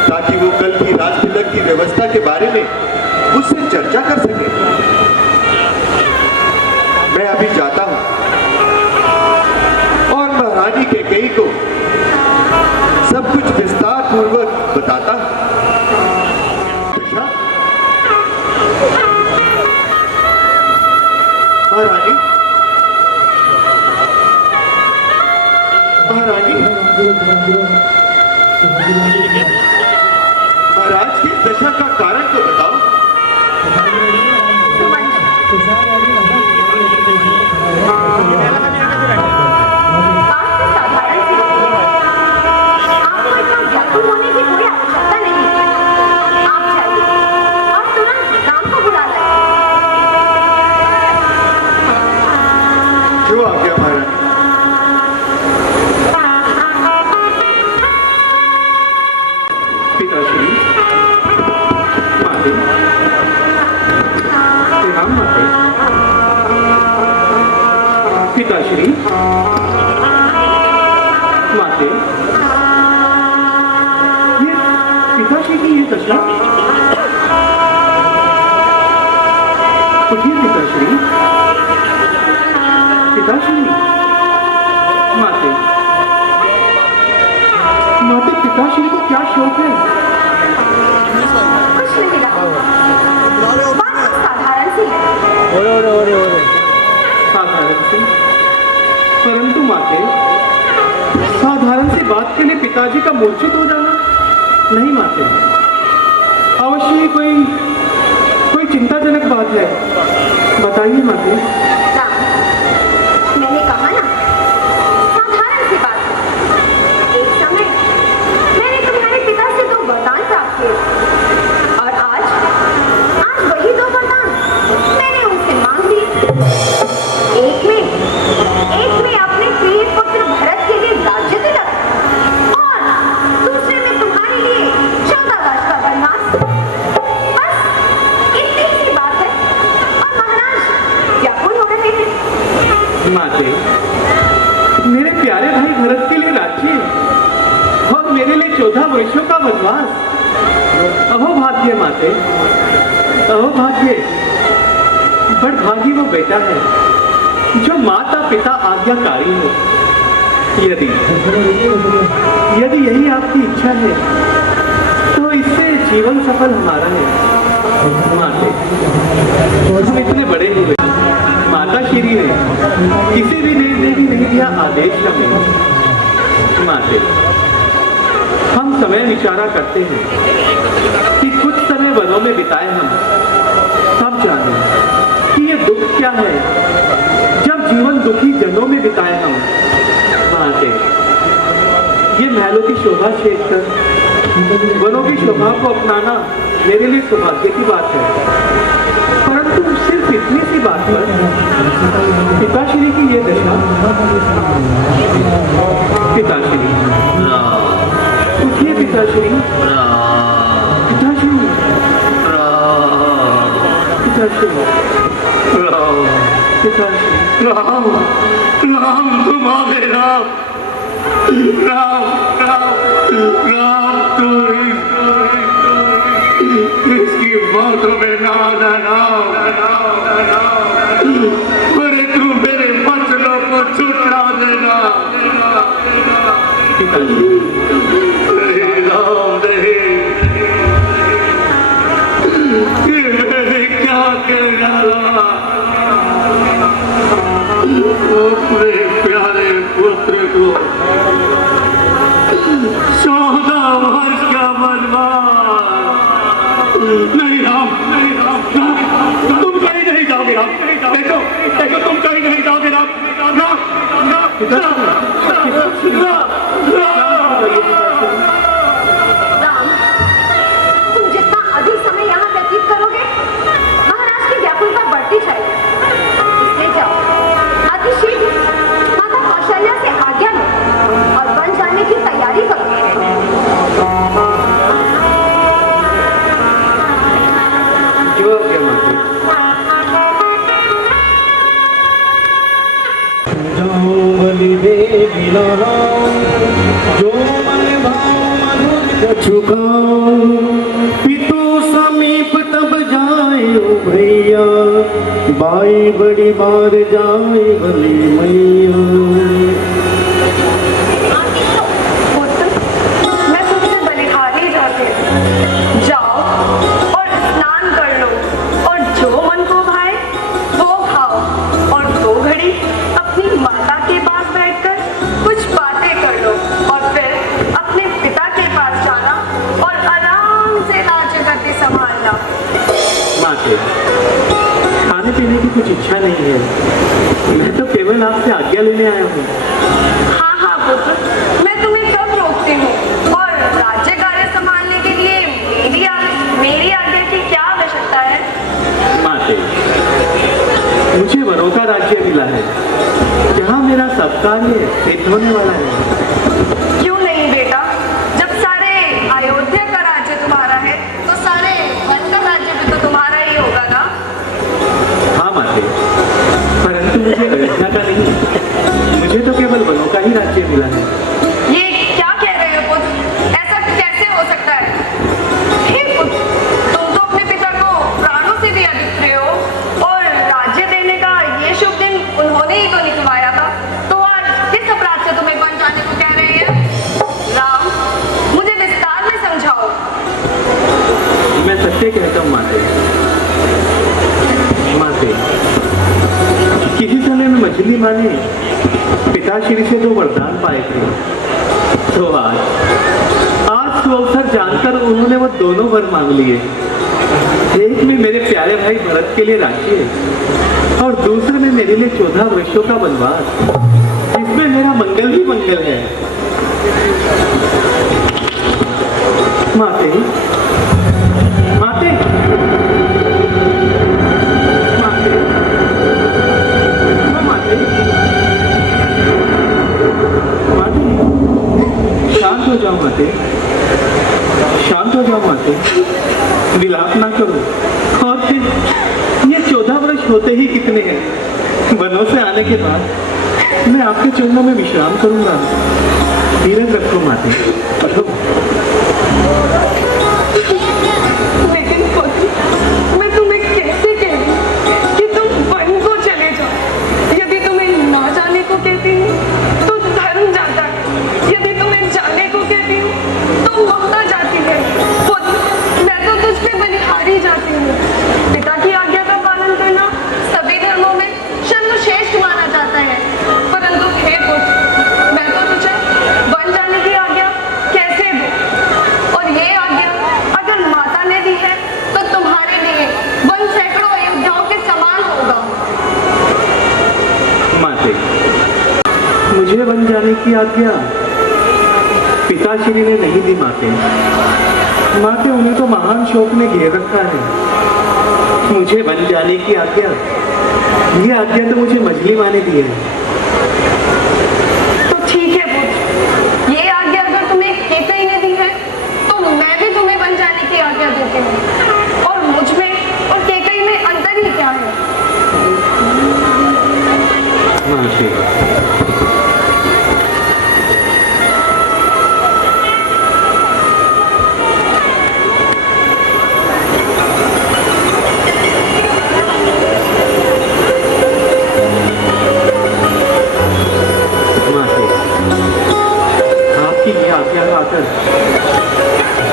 ताकि वो कल की राज तिलक की व्यवस्था के बारे में मुझसे चर्चा कर सके। मैं अभी जाता हूं और महारानी कैकेयी को सब कुछ विस्तार पूर्वक बताता। दशा महारानी, महारानी, महाराज की दशा का कारण तो बताओ। जो आ गया महाराज। पिताश्री, माते, प्रणाम माते। पिताश्री, माते, ये पिताश्री की ये दशा। उठिए पिताश्री। पिताश्री, माते, माते, पिताश्री को क्या शौक है? कुछ नहीं लगा, बात साधारण सी है। साधारण सी? परंतु माते, साधारण सी बात के लिए पिताजी का मूर्छित हो जाना? नहीं माते, अवश्य ही कोई चिंताजनक बात है। बताइए माते। मैंने कहा ना, साधारण सी बात है। एक समय मैंने तुम्हारे पिता से 2 वरदान प्राप्त किए और आज वही 2 वरदान मैंने उनसे मांग लिए। एक में अपने प्रिय पुत्र भरत के लिए राज्य तिलक और दूसरे में तुम्हारे लिए 14 वर्ष का वनवास। बस इतनी सी बात है और महाराज व्याकुल हो रहे हैं। माते, मेरे प्यारे भाई भरत के लिए राज्य और मेरे लिए 14 वर्षों का वनवास। अहो भाग्य माते, अहो भाग्य। बड़ भागी वो बेटा है जो माता पिता आज्ञाकारी हो। यदि यही आपकी इच्छा है तो इससे जीवन सफल हमारा है। माते, हम इतने बड़े हुए, माता श्री ने किसी भी देव देवी नहीं दिया आदेश हमें। माते, हम समय विचारा करते हैं कि कुछ समय वनों में बिताए हम, तब जाने कि ये दुख क्या है जब जीवन दुखी जनों में बिताए हम। माते, ये महलों की शोभा छेद कर वनों की शोभा को अपनाना मेरे लिए सौभाग्य की बात है। परंतु सिर्फ इतनी सी बात पर पिताश्री की ये दशा। पिताश्री, उठिए पिताश्री। पिताश्री, पिताश्री, पिताश्री। राम, राम, तुम आ गए। राम, राम, राम, राम, तू इसकी बातों में ना अरे तू मेरे फसलों को छुटा देना। मैंने क्या कर डाला अपने प्यारे पुत्र को 14 वर्ष का वनवास। नहीं राम, नहीं राम, तुम कहीं नहीं जाओगे राम। देखो देखो, तुम कहीं नहीं जाओगे राम। राम, तुम जितना अधिक समय यहाँ व्यतीत करोगे महाराज की व्याकुलता बढ़ती जाएगी। इसलिए जाओ, अतिशीघ्र माता कौशल्या से आज्ञा लो और वन जाने की तैयारी करो। जो क्या माते, जो मन भाव मधुर चुकाऊं, पितु समीप तब जाए भैया, बाई बड़ी बार जाए भली मैया। माँ के खाने पीने की कुछ इच्छा नहीं है, मैं तो केवल आपसे आज्ञा लेने आया हूँ। हाँ हाँ पुत्र, मैं तुम्हें कब रोकती हूँ, और राज्य कार्य संभालने के लिए मेरी आज्ञा की क्या आवश्यकता है? माते, मुझे वरों का राज्य मिला है, जहाँ मेरा सब कार्य सिद्ध होने वाला है। क्यों नहीं बेटा, जब सारे अयोध्या का राज्य तुम्हारा है तो सारे वन का राज्य भी तो तुम्हारा ही होगा ना? हाँ माते, परंतु मुझे अयोध्या का नहीं, मुझे तो केवल वनों का ही राज्य मिला है। ये क्या कह रहे हो पुत्र, ऐसा कैसे हो सकता है? हे पुत्र, तुम तो अपने पिता को प्राणों से भी अधिक प्रिय हो, और राज्य देने का ये शुभ दिन उन्होंने ही तो निकलवाया था, तो आज किस अपराध से तुम्हें वन जाने को कह रही है? राम, मुझे विस्तार में समझाओ। मैं सत्य कहता हूँ माते। किसी समय में मछली माँ ने पिताश्री से 2 वरदान पाए थे, तो आज सुअवसर जानकर उन्होंने वो दोनों वर मांग लिए। एक में मेरे प्यारे भाई भरत के लिए राज्य, और दूसरे में मेरे लिए 14 वर्षों का वनवास, जिसमें मेरा मंगल ही मंगल है। माते, माते, माते, माते, माते, शांत हो जाओ माते, शांत हो जाओ माते, विलाप ना करो। और फिर ये 14 वर्ष होते ही कितने हैं? वनों से आने के बाद मैं आपके चरणों में विश्राम करूंगा। धीरज रखो माते। लेकिन पुत्र, मैं तुम्हें कैसे कहूँ कि तुम वन को चले जाओ? यदि तुम्हें ना जाने को कहती हूँ तो धर्म जाता है, यदि तुम्हें जाने को कहती हूँ तो ममता जाती है। पुत्र, मैं तो तुझ पे बलिहारी जाती हूँ। पिता की आज्ञा का पालन करना सभी धर्मों में सर्वश्रेष्ठ माना जाता है, परंतु हे पुत्र, मैं तो तुझे वन जाने की आज्ञा कैसे दूं? और ये आज्ञा अगर माता ने दी है तो तुम्हारे लिए वन सैकड़ों अयोध्याओं के समान होगा। माते, मुझे वन जाने की आज्ञा पिताश्री ने नहीं दी माते। माते, उन्हें तो महान शोक ने घेर रखा है। मुझे वन जाने की आज्ञा, ये आज्ञा तो मुझे मछली माँ ने दी है। तो ठीक है पुत्र, ये आज्ञा अगर तुम्हें केकई ने दी है तो मैं भी तुम्हें वन जाने की आज्ञा देती हूँ। और मुझ में और केकई में अंतर ही क्या है? माते,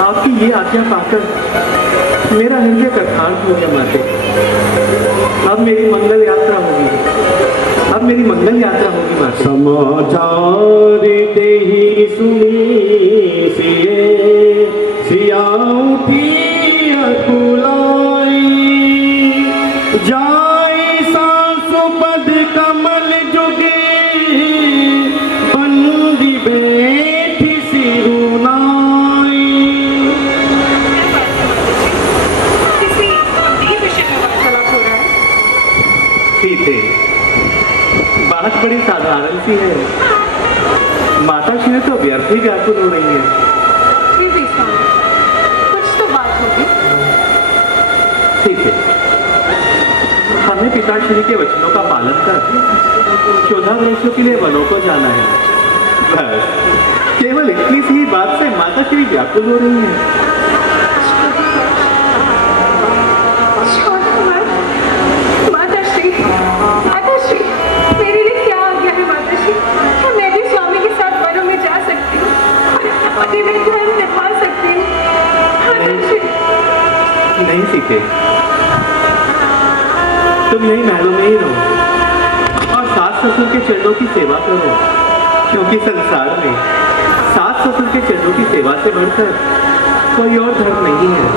आपकी ये आज्ञा पाकर मेरा हृदय कर्तार्थ हो गया माते। अब मेरी मंगल यात्रा होगी, अब मेरी मंगल यात्रा होगी माते। समाचार ते ही सुनी सिए सिया उठी अकुलाई, जाई सांसु पद कमल जुगे बंदी बैठी सिरुनाई। किसी नए विषय में वार्तालाप हो रहा है? सीते, बात बड़ी साधारण सी है। माता श्री तो व्यर्थ ही व्याकुल हो रही है। फिर भी स्वामी, कुछ तो बात होगी। ठीक है, हमें पिताश्री के वचनों का पालन कर 14 वर्षों के लिए वनों को जाना है। बस केवल इतनी सी बात से माता श्री व्याकुल हो रही है। माताश्री, मेरे लिए क्या आज्ञा है माताश्री? मैं भी स्वामी के साथ वनों में जा सकती हूँ, अपने में धर्म निभा सकती हूँ। माताश्री, नहीं सीखे, तुम नहीं महलों में ही रहो और सास ससुर के चरणों की सेवा करो, क्योंकि संसार में सास ससुर के चरणों की सेवा से बढ़कर कोई और धर्म नहीं है।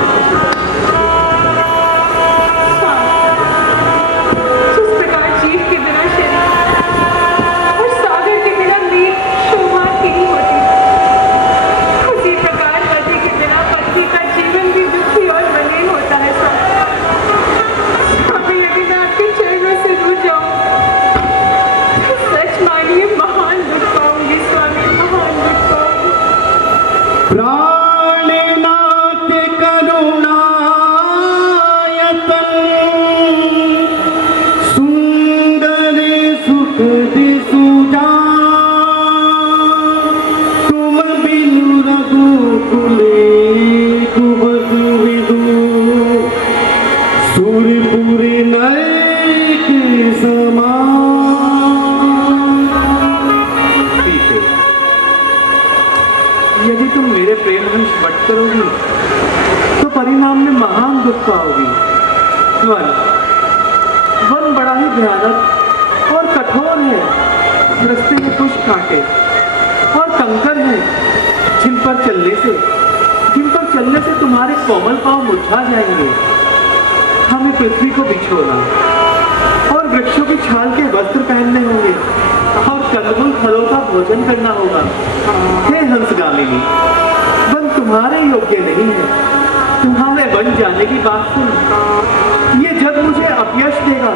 सूर्यपुरी नए के समान। सीते, यदि तुम मेरे प्रेम वंश बट करोगी तो परिणाम में महान दुख पाओगी। वन बड़ा ही भयानक और कठोर है। रास्ते में कुछ कांटे और कंकर हैं जिन पर चलने से तुम्हारे कोमल पांव मुरझा जाएंगे। हमें पृथ्वी को बिछोना और वृक्षों की छाल के वस्त्र पहनने होंगे और कंदमूल फलों का भोजन करना होगा। हे हंसगामिनी, वन तुम्हारे योग्य नहीं है। तुम्हारे बन जाने की बात सुन, ये जग मुझे अपयश देगा।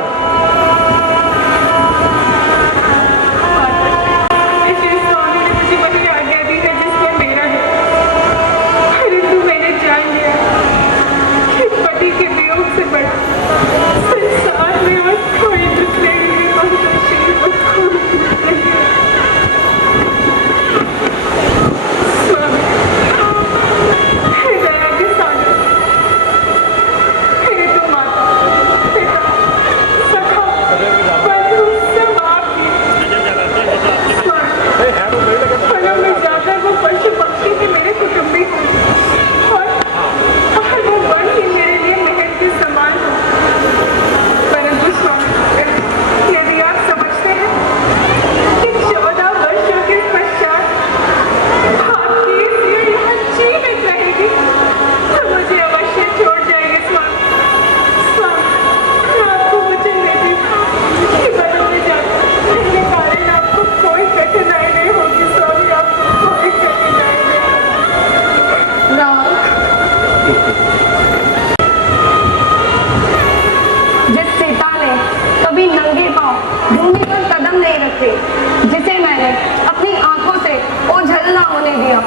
जिसे मैंने अपनी आंखों से ओझल ना होने दिया,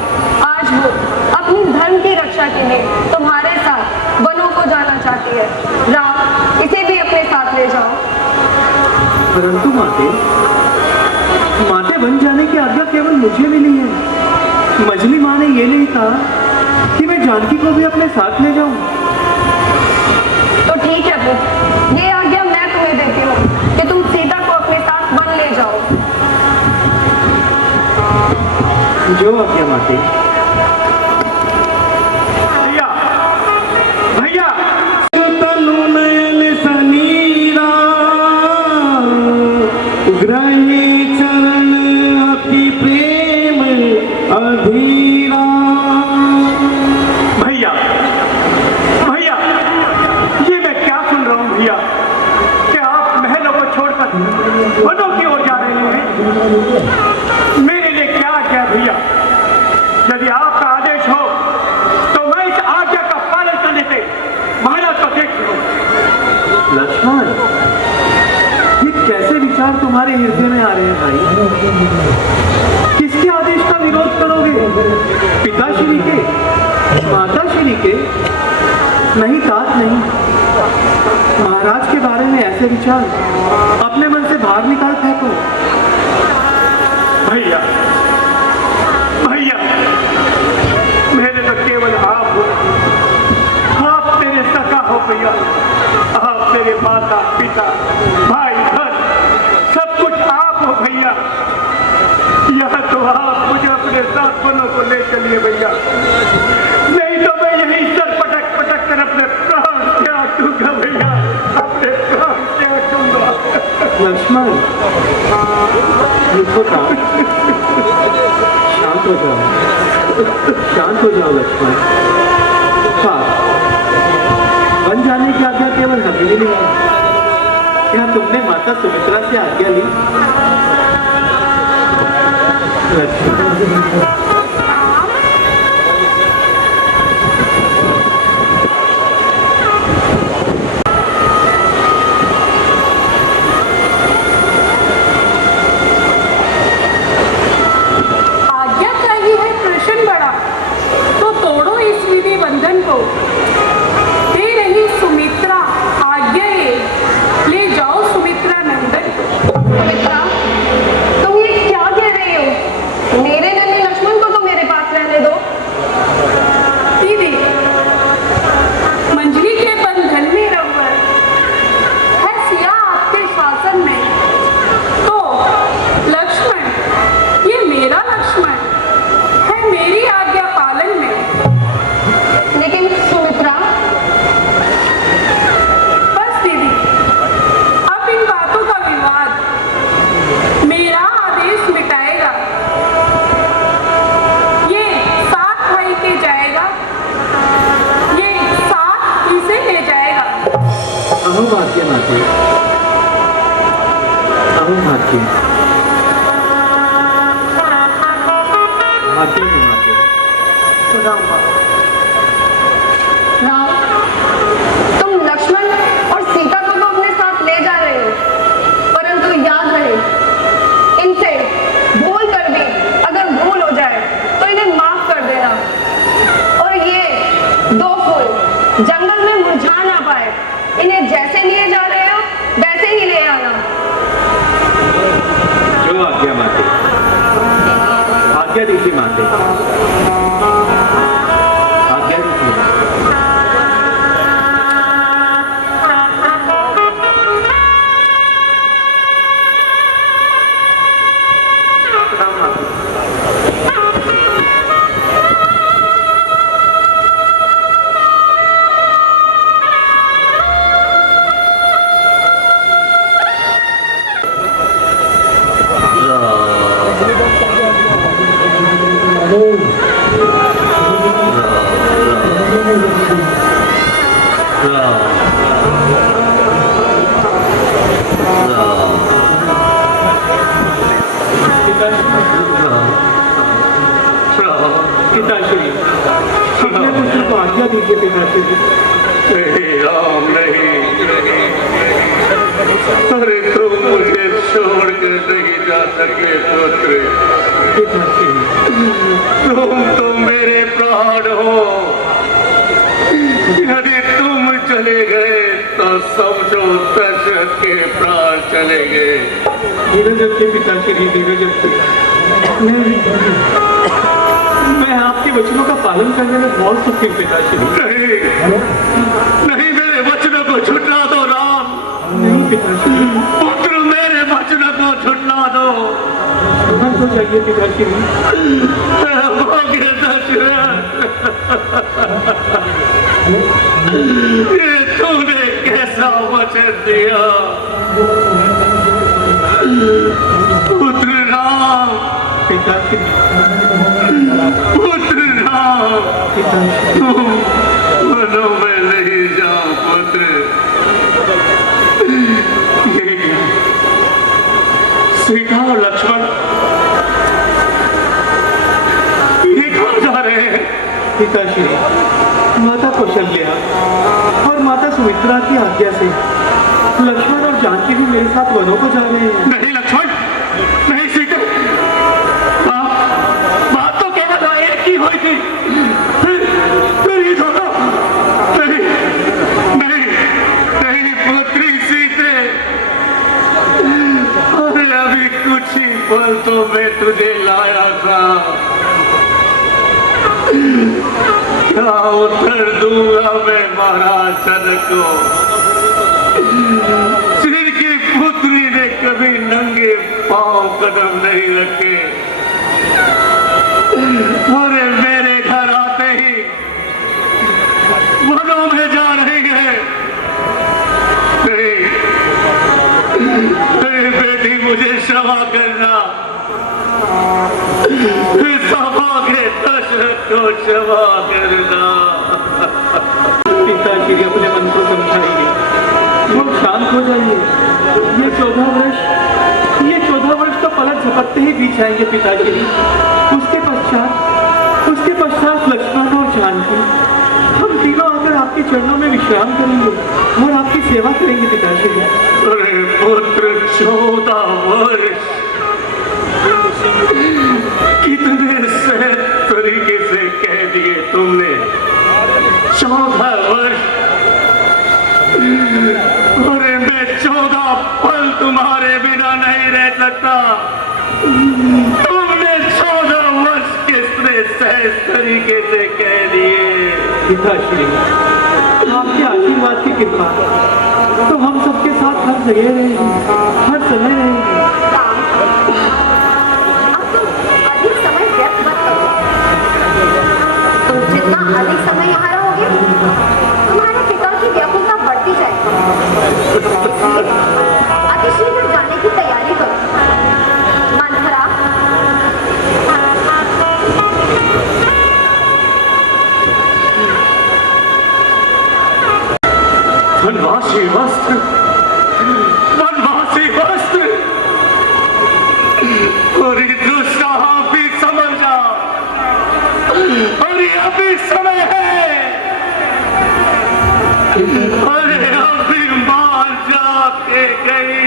आज वो अपनी धर्म की रक्षा के लिए तुम्हारे साथ वनों को जाना चाहती है। राम, इसे भी अपने साथ ले जाओ। परंतु माते बन जाने की आज्ञा केवल मुझे मिली है। मजली माँ ने ये नहीं कहा कि मैं जानकी को भी अपने साथ ले जाऊं। तो ठीक है पुत्र, ये आज्ञा मैं तुम्हें देती हूँ कि तुम सीता को अपने साथ वन ले जाओ। जो आज्ञा माते। भैया भैया तनु नयन सनीरा ग्रही चरण अति प्रेम अधीरा। भैया भैया, ये मैं क्या सुन रहा हूँ भैया? क्या आप महलों को छोड़कर वनों की ओर जा रहे हैं? मेरे लिए क्या आज्ञा भैया? यदि आपका आदेश हो तो मैं इस आज्ञा का पालन करने से महाराज को देख लूं। लक्ष्मण, ये कैसे विचार तुम्हारे हृदय में आ रहे हैं भाई? किसके आदेश का विरोध करोगे? पिताश्री के, माताश्री के? नहीं तात नहीं। महाराज के बारे में ऐसे विचार अपने मन से बाहर निकाल फेंको। भैया भैया, मेरे तो केवल आप हो। आप मेरे सखा हो भैया। आप मेरे माता पिता भाई बहन सब कुछ आप हो भैया। यहाँ तो आप मुझे अपने साथ वनों को ले चलिए भैया, नहीं तो मैं यही सर पटक पटक कर अपने प्राण त्याग दूंगा भैया, अपने प्राण त्याग दूंगा। लक्ष्मण, रुको था। शांत हो जाओ, शांत हो जाओ लक्ष्मण। हाँ, बन जाने की आज्ञा केवल हमें नहीं मिली। क्या तुमने माता सुमित्रा से आज्ञा ली? आज्ञा चाहिए है कृष्ण बड़ा, तो तोड़ो इस विधि बंधन को। दे रही सुमित्रा आज्ञा, ले जाओ सुमित्रा नंदन को। सुमित्रा, तुम ये क्या कह रही हो? मेरे नन्हे लक्ष्मण को तो अहो भाग्य माते, अहो भाग्य, भाग्य की माते। राम, तुम लक्ष्मण और सीता को तो अपने साथ ले जा रहे हो, परंतु याद रहे इनसे भूल कर भी अगर भूल हो जाए तो इन्हें माफ कर देना। और ये दो फूल जंगल में मुरझा ना पाए, इन्हें जैसे लिए जा रहे हो वैसे ही ले आना। जो आज्ञा माते, आज्ञा दीजिए माते, आज्ञा दीजिए। पिताश्री, अपने पुत्र को आज्ञा दीजिए पिताश्री। नहीं राम नहीं, अरे तुम मुझे छोड़ कर नहीं जा सके पुत्र। तुम तो मेरे प्राण हो, यदि तुम चले गए तो समझो दशरथ के प्राण चले गए। धीरज रखिए पिताश्री, धीरज रखिए। मैं आपके वचनों का पालन करने में बहुत सुखी हूँ पिताश्री। नहीं, मेरे वचनों को झुठला दो राम। नहीं पिताश्री, पुत्र मेरे वचनों को झुठला दो। हाँ तो चाहिए पिताश्री। भाग्य दशरथ, ये तूने कैसा वचन दिया। पुत्र राम, पिताश्री, पुत्र राम, तुम वनों में नहीं जाओ पुत्र। सीता और लक्ष्मण ये कहाँ जा रहे हैं? पिताश्री, माता कौशल्या और माता सुमित्रा की आज्ञा से लक्ष्मण और जानकी भी मेरे साथ वनों को जा रहे हैं। नहीं लक्ष्मण, नहीं सीता, बात तो केवल एक ही हुई थी। फिर ये दोनों नहीं, नहीं, नहीं पुत्री सीते, अरे अभी कुछ ही पल तो मैं तुझे लाया था। क्या उत्तर दूंगा मैं महाराज जनक को, जिनकी पुत्री ने कभी नंगे पांव कदम नहीं रखे। अरे मेरे घर आते ही वनों में जा रही है। नहीं बेटी, मुझे क्षमा करना, सभा के दशरथ को क्षमा करना। पिताश्री, अपने मन को समझाइए, वो शांत हो जाइए। ये 14 वर्ष तो पलक झपकते ही बीत जाएंगे पिताश्री। उसके पश्चात लक्ष्मण और जानकी, हम तीनों आकर आपके चरणों में विश्राम करेंगे और आपकी सेवा करेंगे पिताश्री। अरे पुत्र, 14 वर्ष कितने सहज तरीके से कह दिए तुमने। 14 वर्ष, अरे मैं 14 पल तुम्हारे बिना नहीं रह सकता। तुमने 14 वर्ष किसने सहज तरीके से कह दिए। पिताश्री, आपके आशीर्वाद की कृपा तो हम सबके साथ हर जगह रहेंगे, हर समय रहेंगे। अधिक समय व्यर्थ मत करो। तुम जितना अधिक समय यहाँ रहोगे, तुम्हारे पिता की व्याकुलता बढ़ती जाएगी। इसलिए अतिशीघ्र जाने की तैयारी करो। मंथरा, धनवासी वत्स, वस्त्र, वनवासी वस्त्र, और ये दूसरा भी समझ जा, और ये अभी समय है, अरे अभी मार जाके गई,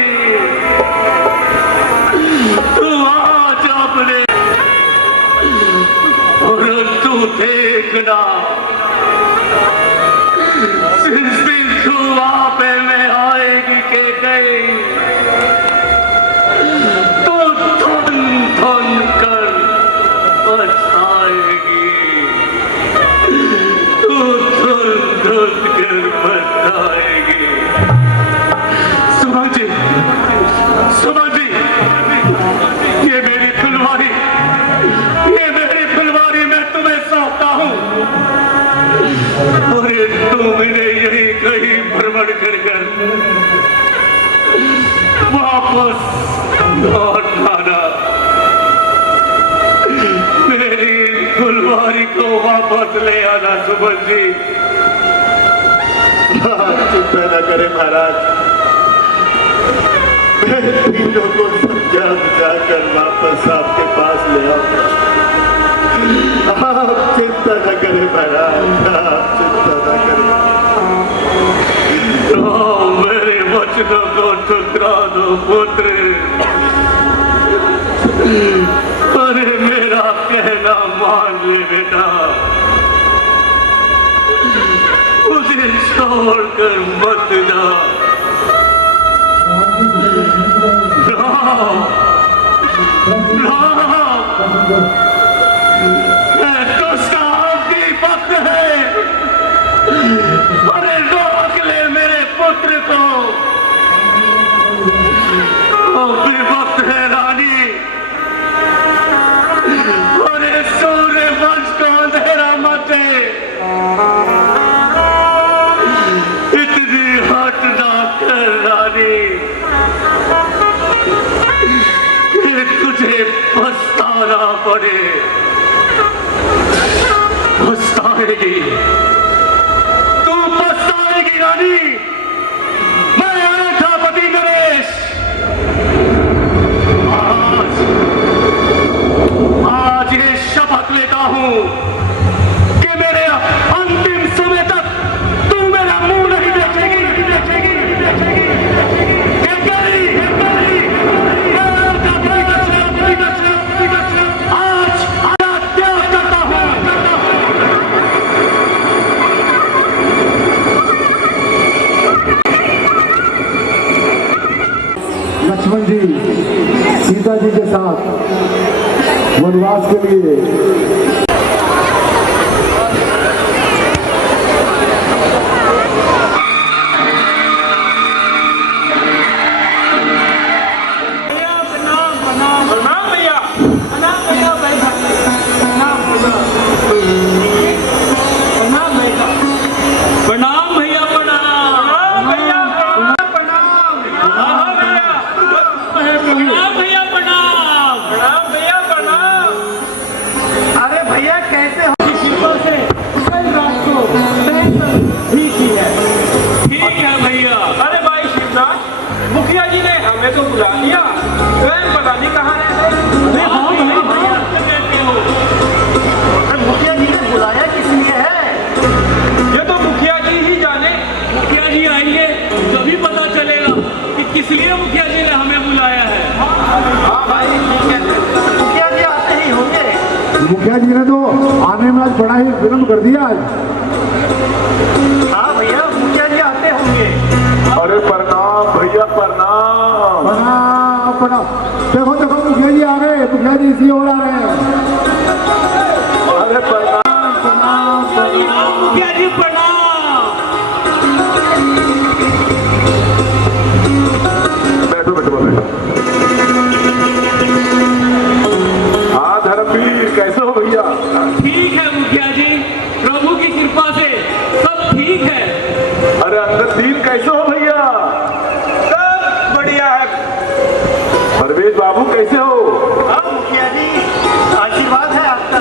तू आज अपने, और तू देखना जिस दिन तू आपे में आएगी के गई, तो धुन धुन कर बचाएगी, तू धुन धुन कर बचाएगी। सुमन जी, सुमन जी, ये मेरी फुलवारी, ये मेरी फुलवारी मैं तुम्हें सौंपता हूँ, और तुमने यही कहीं भ्रमण कर वापस लौट आना, मेरी फुलवारी को वापस ले आना। सुमन जी, चिंता न करें महाराज, मैं तीनों को समझा बुझाकर वापस आपके पास ले आऊंगा। आप चिंता न करें महाराज, आप चिंता न करें। मेरे वचनों को ठुकरा दो पुत्र, अरे मेरा कहना मान ले बेटा, उसे छोड़कर मत जा। उसका आपकी वक्त है, अरे रोक ले मेरे पुत्र को, अभी वक्त है रानी, अरे सूर्य वंश को अंधेरा मत दे, इतनी हट ना कर रानी कि तुझे पछताना पड़े। पछताएगी, तू पछताएगी रानी। मैं आया था पति नरेश, आज ये शपथ लेता हूं कि मेरे अंतिम समय तक तू मेरा मुंह नहीं देखेगी। आज त्याग करता हूं। लक्ष्मण जी सीता जी के साथ वनवास के लिए मुखिया जी ने हमें तो बुला लिया, पता नहीं कहाँ रहते। मुखिया जी ने बुलाया किस लिए है, ये तो मुखिया जी ही जाने। मुखिया जी आएंगे तभी पता चलेगा कि किस लिए मुखिया जी ने हमें बुलाया है। हाँ भाई, मुखिया जी आते ही होंगे। मुखिया जी ने तो आने में आज बड़ा ही विलम्ब कर दिया आज। हाँ भैया, मुखिया जी आते होंगे। अरे प्रणाम भैया, प्रणाम प्रणाम। देखो देखो मुखिया जी आ गए, मुखिया जी इसी ओर आ रहे हैं। अरे प्रणाम प्रणाम प्रणाम मुखिया जी प्रणाम। बैठो बैठो बैठो। हाँ धर्मवीर, कैसे हो भैया? ठीक है मुखिया जी, प्रभु की कृपा से सब ठीक है। अरे अंदर दीन कैसे हो भैया? सब बढ़िया है। परवेज बाबू कैसे हो? हाँ मुखिया जी, आशीर्वाद है आपका।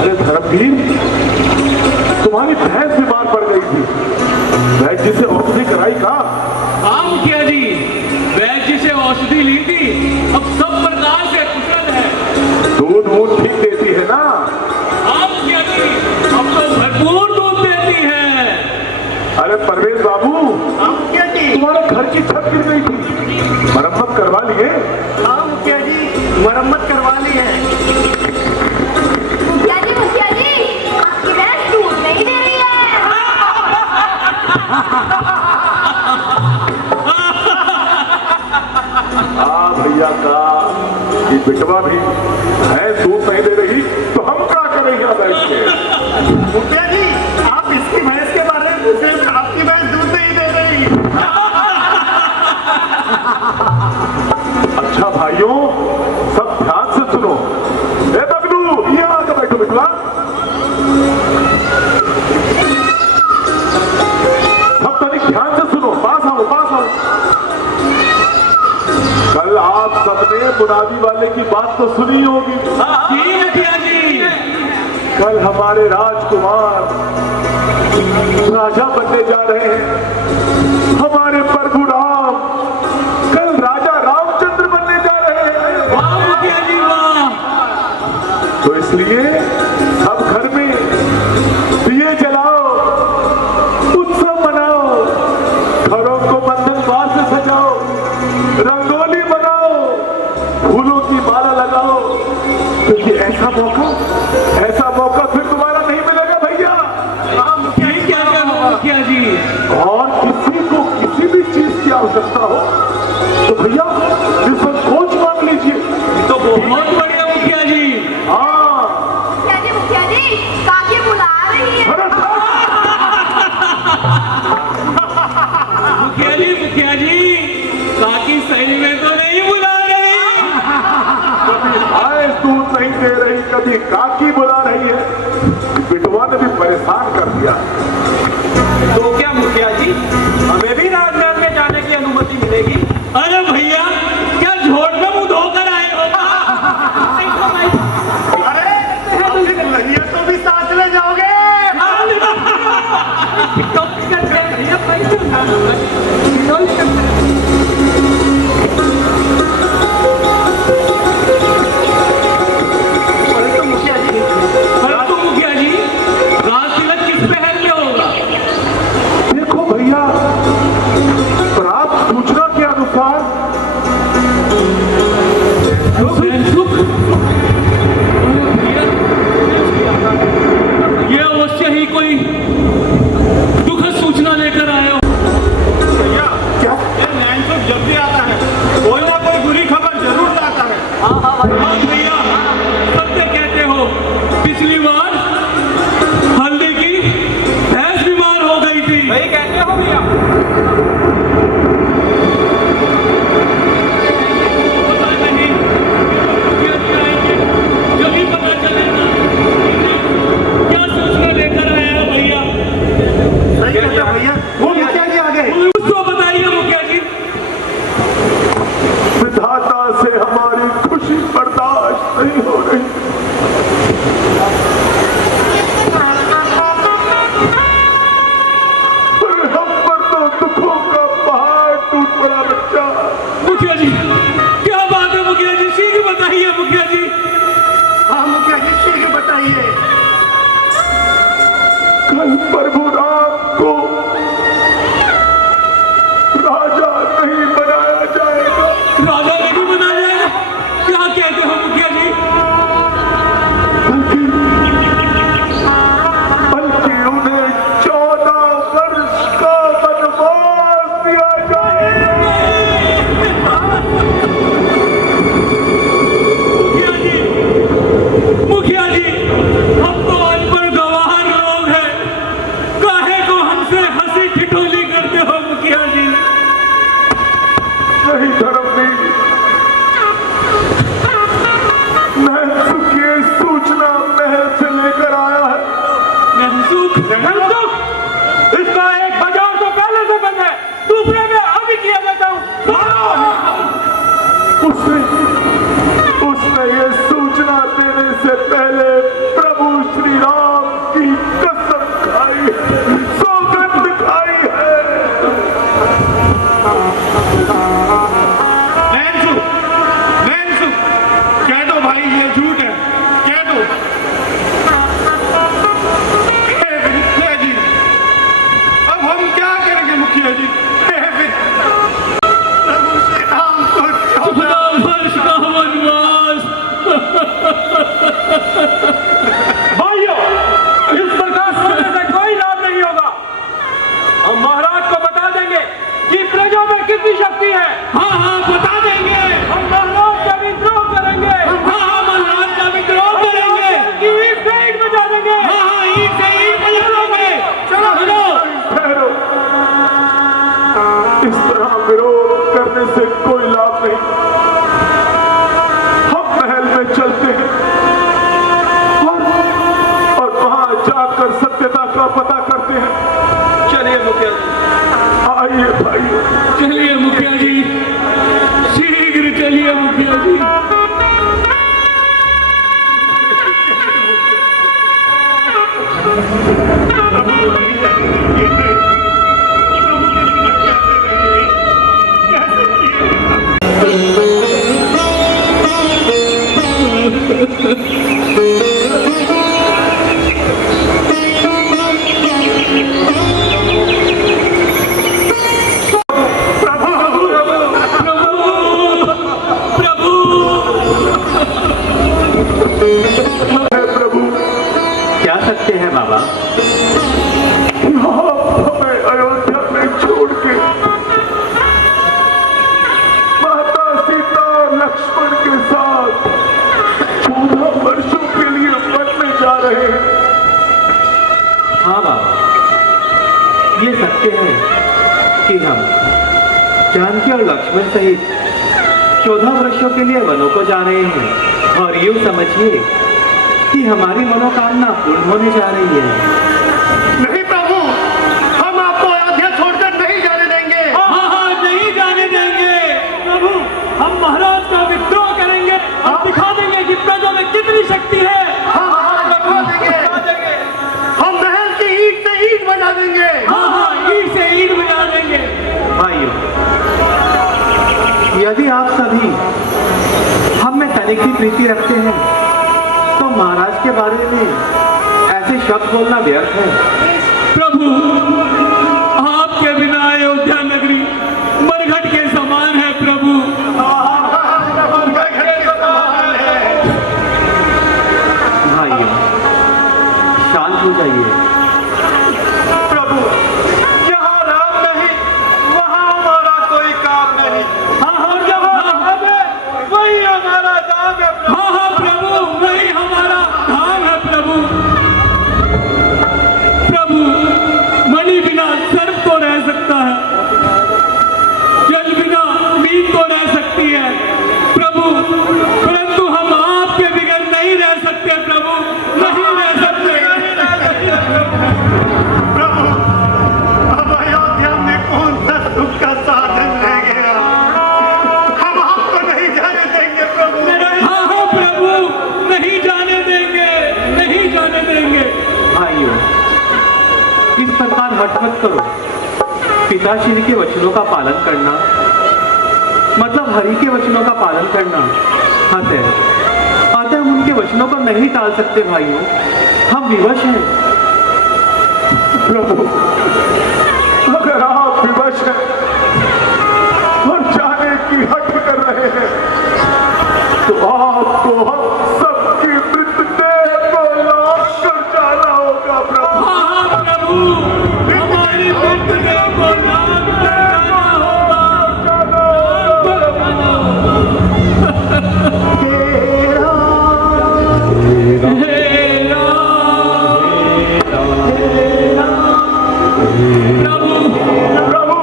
अरे धर्मवीर, तुम्हारी भैंस बीमार पड़ गई थी, मैं वैद्य से औषधि कराई का? हाँ मुखिया जी, वैद्य से औषधि ली थी, अब सब प्रकार से कुशल है। दूध वूध ठीक देती है ना? हाँ मुखिया जी, अब तो भरपूर दूध देती है। अरे परवेज बाबू, हाँ मुखिया जी। तुम्हारे घर की छत गिर गई थी, मरम्मत करवा लिए? हाँ मुखिया जी, मरम्मत करवा ली है। मुखिया जी, आपकी भैंस दूध नहीं दे रही है। हाँ भैया का ये बिटवा भी है, दूध नहीं दे रही तो हम क्या करेंगे बैठ के? मुखिया जी, आप इसकी भैंस के बारे में पूछे, आपकी भैंस दूध नहीं दे रही। अच्छा भाइयों, सब ध्यान से सुनो। ए बबलू, ये आके बैठो बिटवा। सब तनिक ध्यान से सुनो, पास आओ पास आओ। कल आप सबने मुरादी वाले की बात तो सुनी होगी। जी मुखिया जी। कल हमारे राजकुमार राजा बनने जा रहे हैं। हमारे प्रभु राम कल राजा रामचंद्र बनने जा रहे हैं। वाह मुखिया जी वाह। तो इसलिए सब घर में दिए जलाओ, उत्सव मनाओ, घरों को बंधनवार से सजाओ, रंगोली बनाओ, फूलों की माला लगाओ, क्योंकि ऐसा मौका फिर दोबारा नहीं मिलेगा भैया। क्या क्या मुखिया जी? और किसी को किसी भी चीज की आवश्यकता हो तो भैया निसंकोच मांग लीजिए। तो बहुत बढ़िया मुखिया जी। हाँ मुखिया जी, काकी बुला रही है। मुखिया जी, काकी सही में तो नहीं बुला रही। कभी भैंस दूध नहीं दे रही, कभी काकी बुला रही है। बिटवा ने भी परेशान कर दिया। तो क्या मुखिया जी, हमें भी राजमहल में जाने की अनुमति मिलेगी? अरे भैया, क्या झोट में मुंह धोकर आए हो? अरे फिर दुल्हनिया तो भी साथ ले जाओगे? परंतु मुखिया जी, राज तिलक किस पहल में होगा? देखो भैया, प्राप्त सूचना के अनुसार ये अवश्य ही कोई दुखद सूचना लेकर आए हो। भैया, ये नैनसुख जब भी आता है, कोई ना कोई बुरी खबर जरूर लाता है। हाँ भैया, सत्य कहते हो। पिछली बार हल्दी की भैंस बीमार हो गई थी। वही कहते हो भैया। पता नहीं क्या आएंगे, जब ही पता चलेगा क्या सूचना लेकर आया है भैया। सही कहते हो भैया। वो मुखिया जी आ गए। उसको बताइए मुखिया जी। विधाता से हमारी खुशी बर्दाश्त नहीं हो रही। पर हम पर तो दुखों का पहाड़ टूट पड़ा बच्चा। मुखिया जी, क्या बात है मुखिया जी? शीघ्र बताइए मुखिया जी। हाँ मुखिया जी, शीघ्र बताइए। कल प्रभु राम को राजा नहीं बनाया जाएगा। राजा नहीं बनाया जाएगा? क्या कहते हो मुखिया जी? बल्कि उन्हें 14 वर्ष का वनवास दिया जाएगा। मुखिया जी, हम तो अनपढ़ गवार लोग हैं, काहे को हमसे हंसी ठिठोली करते हो मुखिया जी? नहीं धर्मवीर, नैनसुख ये सूचना महल से लेकर आया है। नैनसुख? इसका एक बाजार तो पहले से बंद है, दूसरे में अभी किया जाता हूँ। उसने ये सूचना देने से पहले प्रभु श्री राम की कसम खाई है, सौगंध खाई है। कितनी शक्ति है? हाँ हाँ बता देंगे। हम महाराज का विद्रोह करेंगे। हाँ हाँ महाराज का विद्रोह करेंगे। ईट से ईट बजा देंगे। हाँ हाँ ईट से ईट बजा देंगे। चलो चलो। ठहरो, इस तरह विरोध करने से कोई लाभ नहीं। हम महल में चलते हैं और वहां जाकर सत्यता का पता करते हैं। चलिए मुखिया जी, आइए भाइयों। चलिए मुखिया जी, शीघ्र चलिए मुखिया जी। क्या सकते हैं बाबा? हमें अयोध्या में छोड़ के माता सीता और लक्ष्मण के साथ 14 वर्षों के लिए वन में जा रहे हैं। हाँ बाबा, ये सकते हैं कि हम जानकी और लक्ष्मण सहित 14 वर्षों के लिए वनों को जा रहे हैं और यूं समझिए कि हमारी मनोकामना पूर्ण होने जा रही है। नहीं प्रभु, हम आपको अयोध्या छोड़कर नहीं जाने देंगे। हाँ हाँ नहीं जाने देंगे प्रभु। हम महाराज का विद्रोह करेंगे और दिखा देंगे कि प्रजा में कितनी शक्ति है। दिखा देंगे। हम महल की ईट से ईट बजा देंगे। हाँ हाँ ईट से ईट बजा देंगे। भाइयों, यदि आप सभी हम में तनिक की प्रीति रखते हैं तो महाराज के बारे में ऐसे शब्द बोलना व्यर्थ है। प्रभु, आपके बिना अयोध्या नगरी मरघट के समान है प्रभु। भाइयों, शांत हो जाइए। प्रभु, जहाँ राम नहीं वहाँ हमारा कोई काम नहीं। हाँ जहाँ राम है वही हमारा काम है। हाँ हाँ प्रभु, वही हमारा धाम है प्रभु। प्रभु, मणि बिना सर्प तो रह सकता है, जल बिना मीन तो रह सकती है प्रभु, परंतु हम आपके बिगड़ नहीं रह सकते प्रभु, नहीं रह सकते। प्रभु, अब अयोध्या में कौन सा सुख का साधन रह गया? हम आपको नहीं जाने देंगे प्रभु। हाँ हाँ प्रभु, नहीं जाने देंगे, नहीं जाने देंगे। भाइयों, इस प्रकार हट मत करो। पिताश्री के वचनों का पालन करना मतलब हरि के वचनों का पालन करना अतः हम उनके वचनों को नहीं टाल सकते भाइयों, हम विवश हैं। प्रभु, अगर आप विवश हैं और जाने की हट कर रहे हैं तो आपको हम सबकी मृतदेह को लौट कर जाना होगा प्रभु। हाँ हाँ प्रभु, हमारी मृतदेह को लाद कर जाना होगा। प्रभु,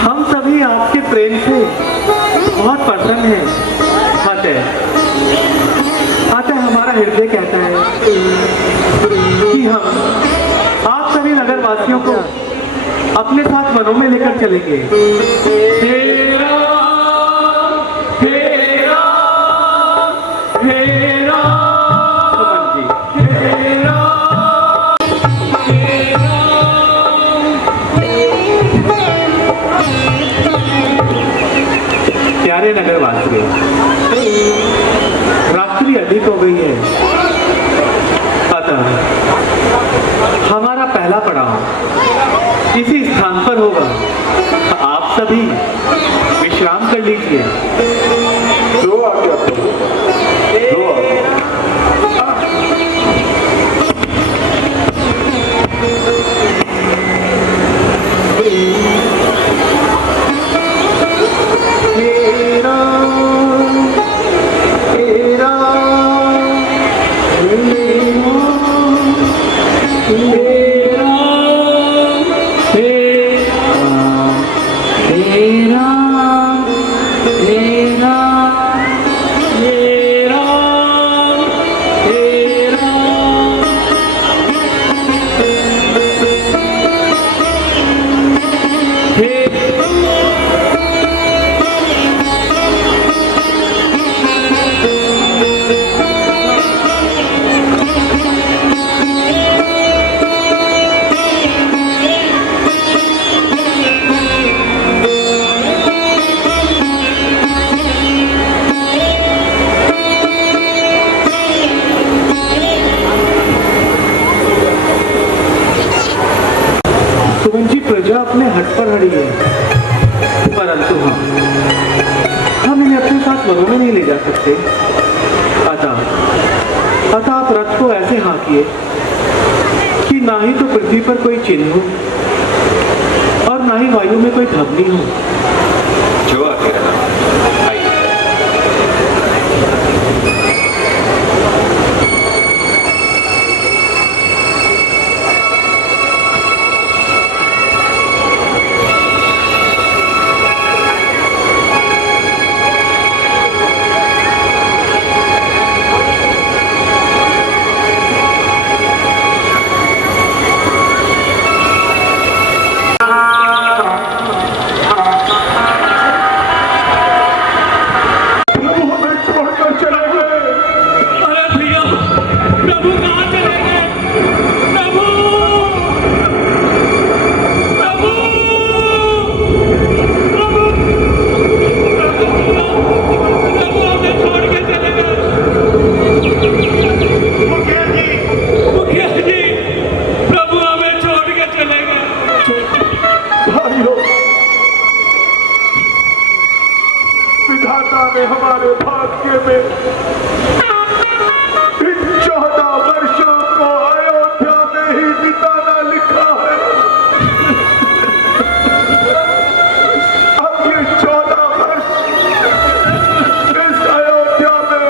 हम सभी आपके प्रेम से बहुत प्रसन्न हैं। अतः हमारा हृदय कहता है कि हम आप सभी नगरवासियों को अपने साथ वनों में लेकर चलेंगे। प्यारे नगरवासियों, रात्रि अधिक हो गई है, अतः हमारा पहला पड़ाव इसी स्थान पर होगा। आप सभी विश्राम कर लीजिए। दो आज्ञा प्रभु, दो आज्ञा। प्रजा अपने हट पर अड़ी है, परंतु हम इन्हें अपने साथ वनों में नहीं ले जा सकते। अतः आप रथ को ऐसे हाँकिए कि ना ही तो पृथ्वी पर कोई चिन्ह हो और ना ही वायु में कोई ध्वनि हो। जो आगे विधाता ने हमारे भाग्य में इन 14 वर्षों को अयोध्या में ही बिताना लिखा है। अब ये 14 वर्ष इस अयोध्या में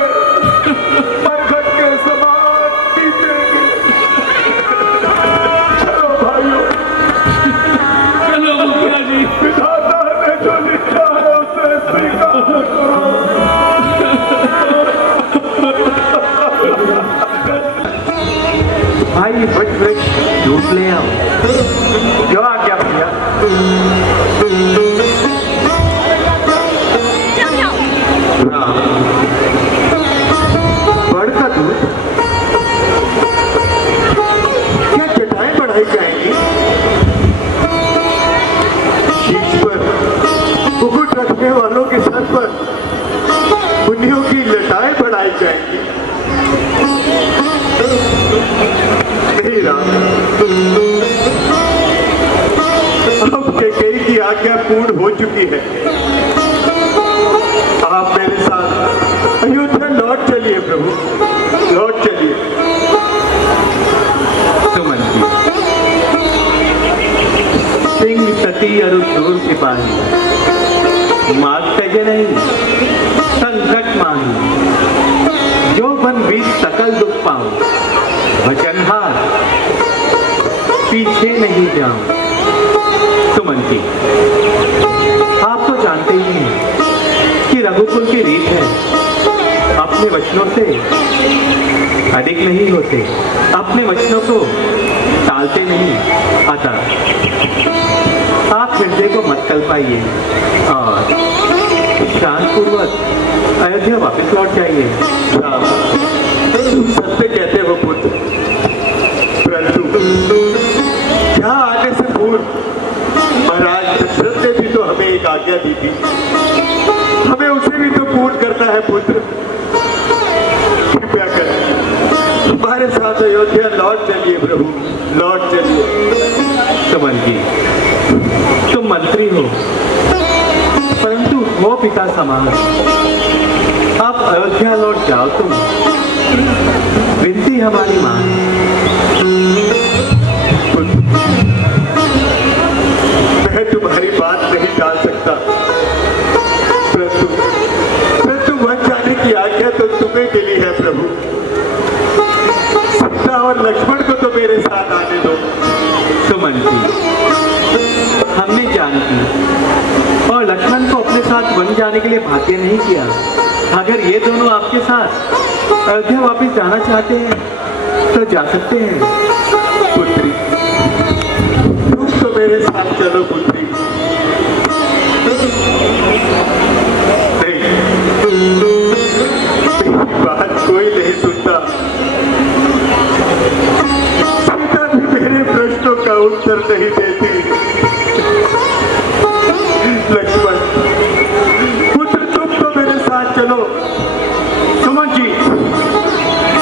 मरघट के समान बीतेंगे। चलो भाइयों, चलो मुखिया जी, विधाता ने जो लिखा है उसे स्वीकार करो। भाई वट वृक्ष दूध ले आओ। जो आ गया भैया। बड़ का दूध क्या चटाई बढ़ाई जाएंगी? शीश पर मुकुट रखने वालों के सर पर पुण्यों की लटाएं बढ़ाई जाएंगी। नहीं राम, अब कैकेयी की आज्ञा पूर्ण हो चुकी है। आप मेरे साथ अयोध्या लौट चलिए प्रभु, लौट चलिए। सुमन जी, सिंह सती अरुचूर सिपाही, मात तज नहीं संकट माही, जो बन बीच सकल दुख पाऊं, वचनहार नहीं जाऊं। सुमन जी, आप तो जानते ही हैं कि रघुकुल की रीत है, अपने वचनों से अधिक नहीं होते, अपने वचनों को टालते नहीं। अतः आप हृदय को मत कल्पाइए और शांतपूर्वक अयोध्या वापस लौट जाइए। राम, तुम सत्य कहते हो पुत्र, परंतु यहाँ आने से पूर्व महाराज दशरथ ने भी तो हमें एक आज्ञा दी थी, हमें उसे भी तो पूर्ण करना है पुत्र। कृपया कर हमारे साथ अयोध्या लौट चलिए प्रभु, लौट चलिए। सुमन जी, तुम मंत्री हो परंतु हो पिता समान, आप अयोध्या लौट जाओ। तुम विनती हमारी मान। मैं तुम्हारी बात नहीं टाल सकता, परंतु वन जाने की आज्ञा तो तुम्हें मिली है प्रभु। सीता और लक्ष्मण को तो मेरे साथ आने दो। सुमन जी, हमने जानकी और लक्ष्मण को अपने साथ वन जाने के लिए भाग्य नहीं किया। अगर ये दोनों आपके साथ अयोध्या वापस जाना चाहते हैं तो जा सकते हैं। पुत्री, तुम तो मेरे साथ चलो पुत्री। मेरी बात कोई नहीं सुनता। सीता भी मेरे प्रश्नों का उत्तर नहीं देती। लक्ष्मण पुत्र, तुम तो मेरे साथ चलो। सुमन जी,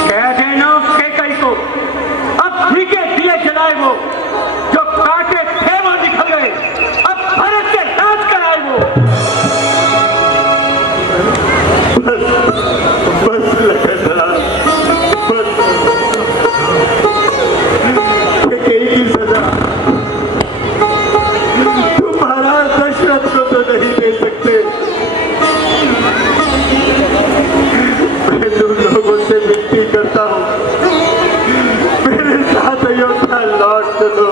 कह देना उसके कई को अब फीके दिए जलाए वो, जो काटे थे वो निकल गए, अब भरत के राज कराए वो। बस लखनलाल, बस। कैकेयी की सजा तुम महाराज दशरथ को तो नहीं दे सकते। मैं तुम लोगों से विनती करता हूँ, मेरे साथ अयोध्या लौट चलो,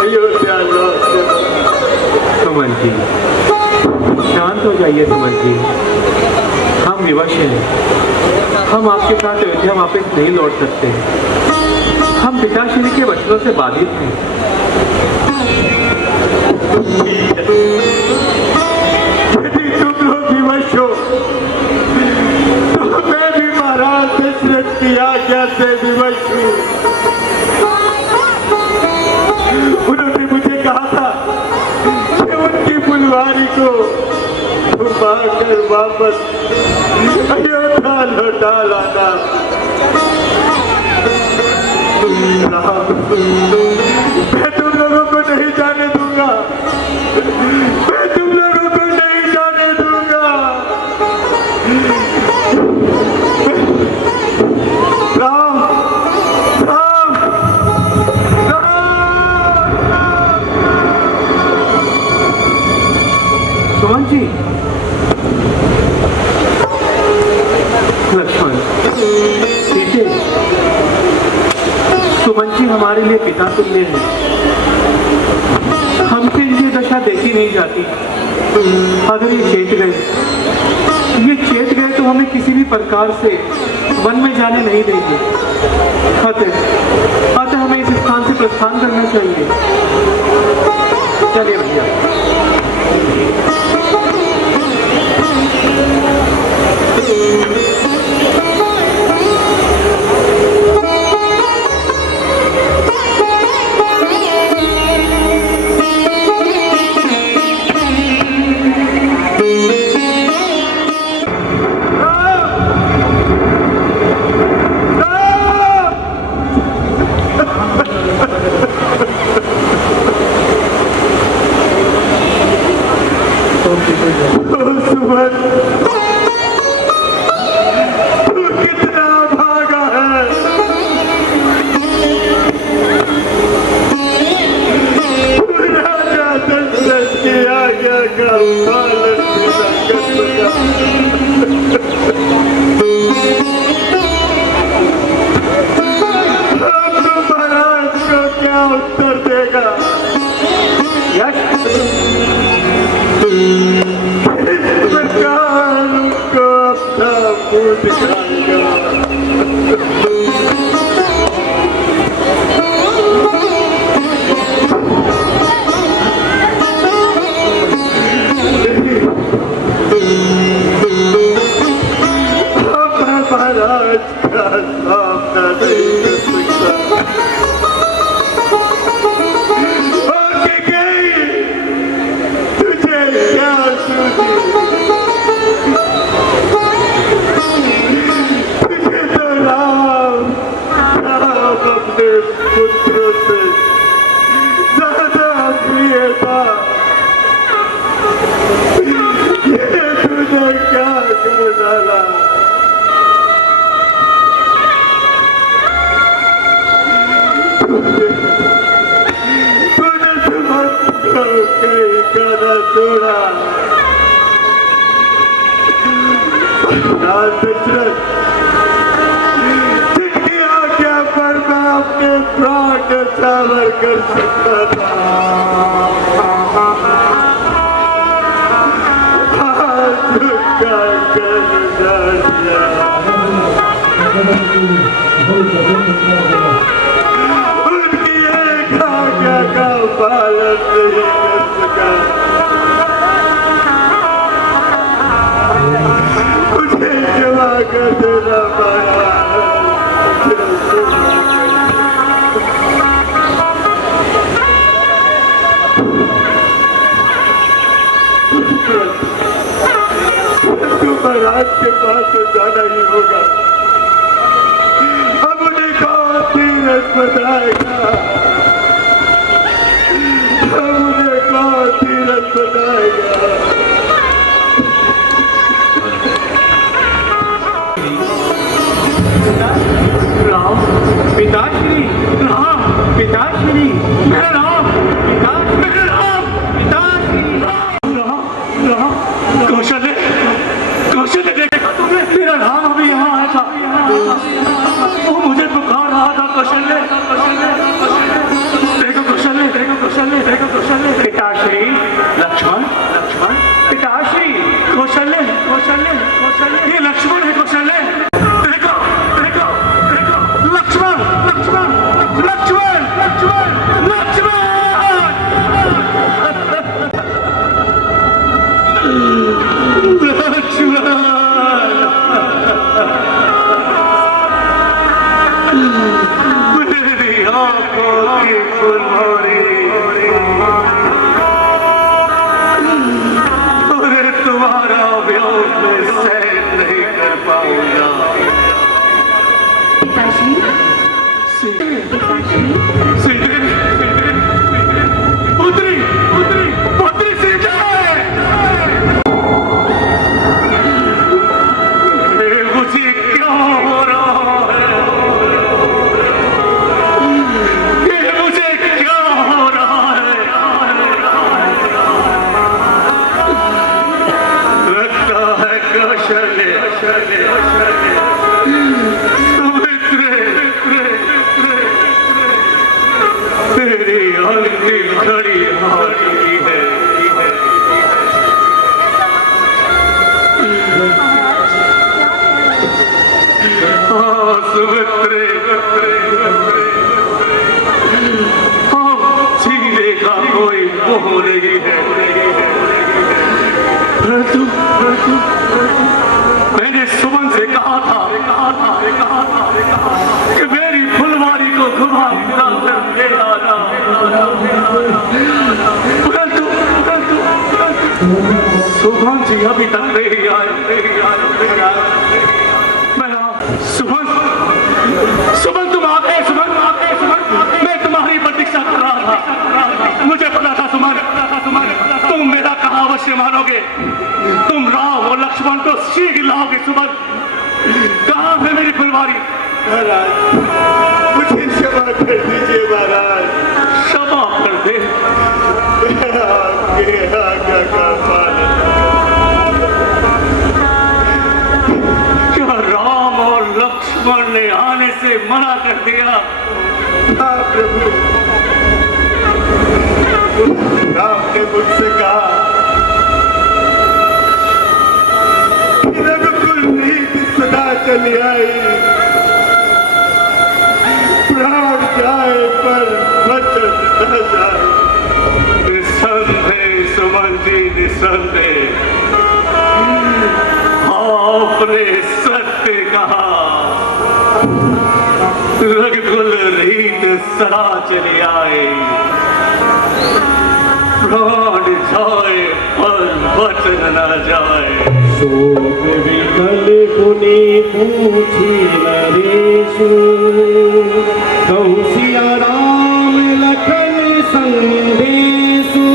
अयोध्या लौट चलो। सुमन जी, शांत हो जाइए। सुमन जी, हम विवश हैं, हम आपके साथ अयोध्या वापस नहीं लौट सकते। हम पिताश्री के वचनों से बाधित हैं। यदि तुम लोग विवश हो तो मैं भी महाराज दशरथ की आज्ञा से विवश हूँ। उन्होंने मुझे कहा था कि उनकी फुलवारी को घुमाकर वापस अयोध्या लौटा लाना। मैं तुम लोगों को नहीं जाने दूंगा, मैं तुम लोगों को नहीं जाने दूंगा। राम, राम, राम। सुमन जी, लक्ष्मण, सीते, सुमन जी हमारे लिए पिता तुल्य हैं। हमसे इनकी दशा देखी नहीं जाती। अगर ये चेत गए तो हमें किसी भी प्रकार से वन में जाने नहीं देंगे। अतः हमें इस स्थान से प्रस्थान करना चाहिए। चलिए भैया। सा मुंह दिखाएगा। महाराज का सामना नहीं कर सकता। आगे गई तुझे क्या सूझी? तुझे तो राम अपने पुत्रों से ज्यादा प्रिय था। ये तुझे क्या कर डाला? तूने कहीं गाना छोड़ा। दशरथ, जिनकी आज्ञा पर मैं अपने प्राण न्यौछावर कर सकता था, आज उसका कर डाल दिया। उनकी एक आज्ञा का पालन नहीं कर सका। मुझे क्षमा कर देना पड़ा। तू महाराज के पास तो जाना ही होगा। अब उन्हें कौन तीरथ बताएगा? अब उन्हें कौन तीरथ बताएगा? राम पिताश्री, राम पिताश्री, मेरा राम पिता, मेरा राम पिताश्री, राम राम कौशल्य, कौशल्य देखा तुमने? मेरा राम अभी यहाँ आया था। वो मुझे पुकार रहा था। कौशल्य, देखो कौशल्य, देखो कौशल्य, देखो कौशल्य। पिताश्री, लक्ष्मण, लक्ष्मण, पिताश्री, कौशल्य, कौशल्य, कौशल्य, ये लक्ष्मण है। कौशल्य, देखो देखो देखो, लक्ष्मण, लक्ष्मण, लक्ष्मण, लक्ष्मण, लक्ष्मण। मेरी आंखों की फुलवारी, अरे तुम्हारा वियोग में सहन नहीं कर पाऊंगा। पिताश्री, पिताश्री, पुत्री, पुत्री, पुत्री सीता है। मुझे क्यों हो रहा है? मुझे क्या हो रहा है? लगता है कौशल्य, तेरी अंतिम घड़ी आ चुकी है। सुमित्रे, जीने का कोई मोह नहीं है। परंतु मैंने सुमन से कहा था कि मेरी फुलवारी को घुमा फिरा कर ले आना। परंतु सुमन जी अभी तक नहीं आए। सुमन, सुमन तुम आ गए। सुमन, मैं तुम्हारी प्रतीक्षा कर रहा था। मुझे पता था सुमन, तुम मेरा कहा अवश्य मानोगे। तुम राम और लक्ष्मण को शीघ्र लाओगे। सुमन, कहाँ है मेरी फुलवारी? महाराज, मुझे क्षमा कर दीजिए महाराज। क्षमा कर दे? आपके आज्ञा का पालन। क्या राम और लक्ष्मण ने आने से मना कर दिया? हाँ प्रभु, राम ने मुझसे कहा कि रघुकुल नहीं चली आई, प्राण जाए पर वचन न जाए। निसंदेह सुमन जी, निसंदेह आपने सत्य कहा। रघुकुल रीत सदा चली आए, प्राण जाए पर वचन न जाए। शोक विकल पुनि पूछी नरेशु, कहु सिया राम लखन संदेशु।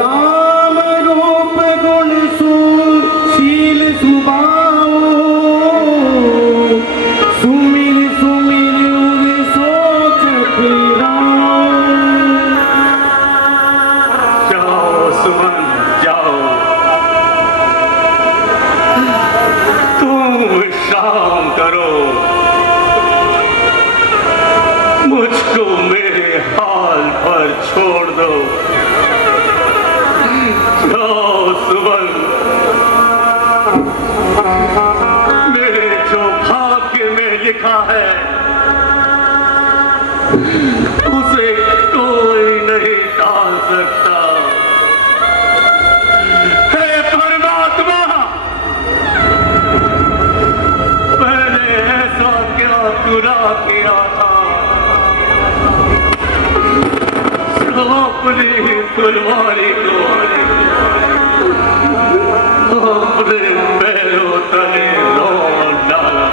राम रूप गुण सुशील सुबाऊ, सुमिर सुमिर उर सोचत राम। जाओ सुमन जाओ, तुम शाम करो, मुझको मेरे हाल पर छोड़ दो। जाओ सुमन, मेरे जो भाग्य में लिखा है उसे कोई नहीं टाल सकता। हे परमात्मा, मैंने ऐसा क्या गुनाह किया था जो अपनी फुलवारी को अपने पैरों तले लौट डाला।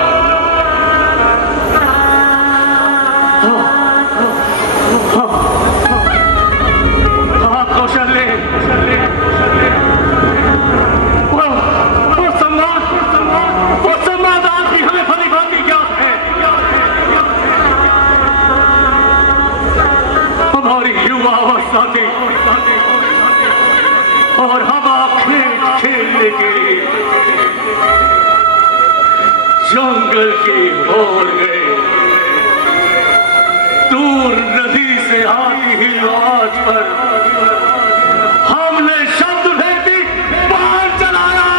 कौशल्य, वो सम्मान आपकी हमें भली भांति ज्ञात है। हमारी युवा अवस्था थी और हम खेल खेलने के जंगल की ओर गए। दूर नदी से आती ही आवाज पर हमने शब्द भेदी बाहर चलाया।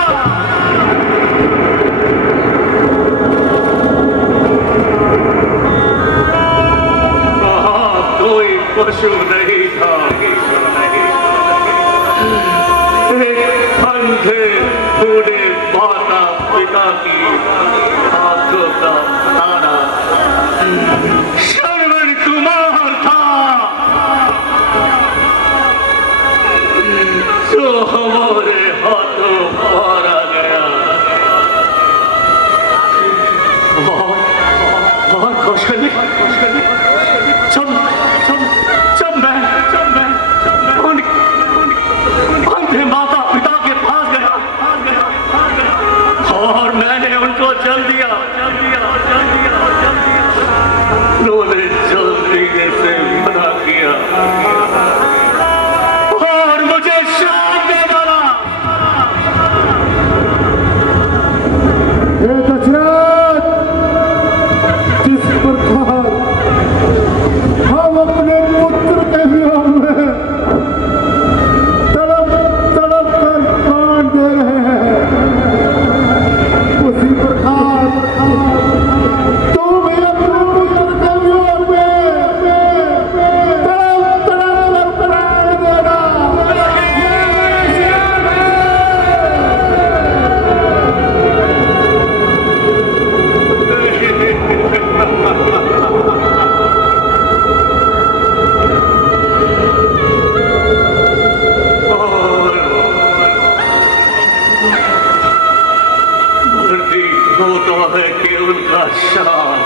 वहां कोई पशु नहीं था, एक अंधे बूढ़े माता पिता की आंखों का तारा श्रवण कुमार था, जो हमारे हाथों मारा गया। और कौशल्य, जब मैं अंधे माता पिता के पास गया और मैंने उनको जल दिया, उन्होंने जल्दी से मना किया और मुझे श्राप दे डाला। दशरथ, जिस प्रकार हम अपने पुत्र के वियोग में तड़प तड़प कर प्राण दे रहे हैं, उसी प्रकार तुम भी अपने पुत्र के वियोग में तड़प तड़प कर प्राण देना। प्रतीत होता है कि उनका श्राप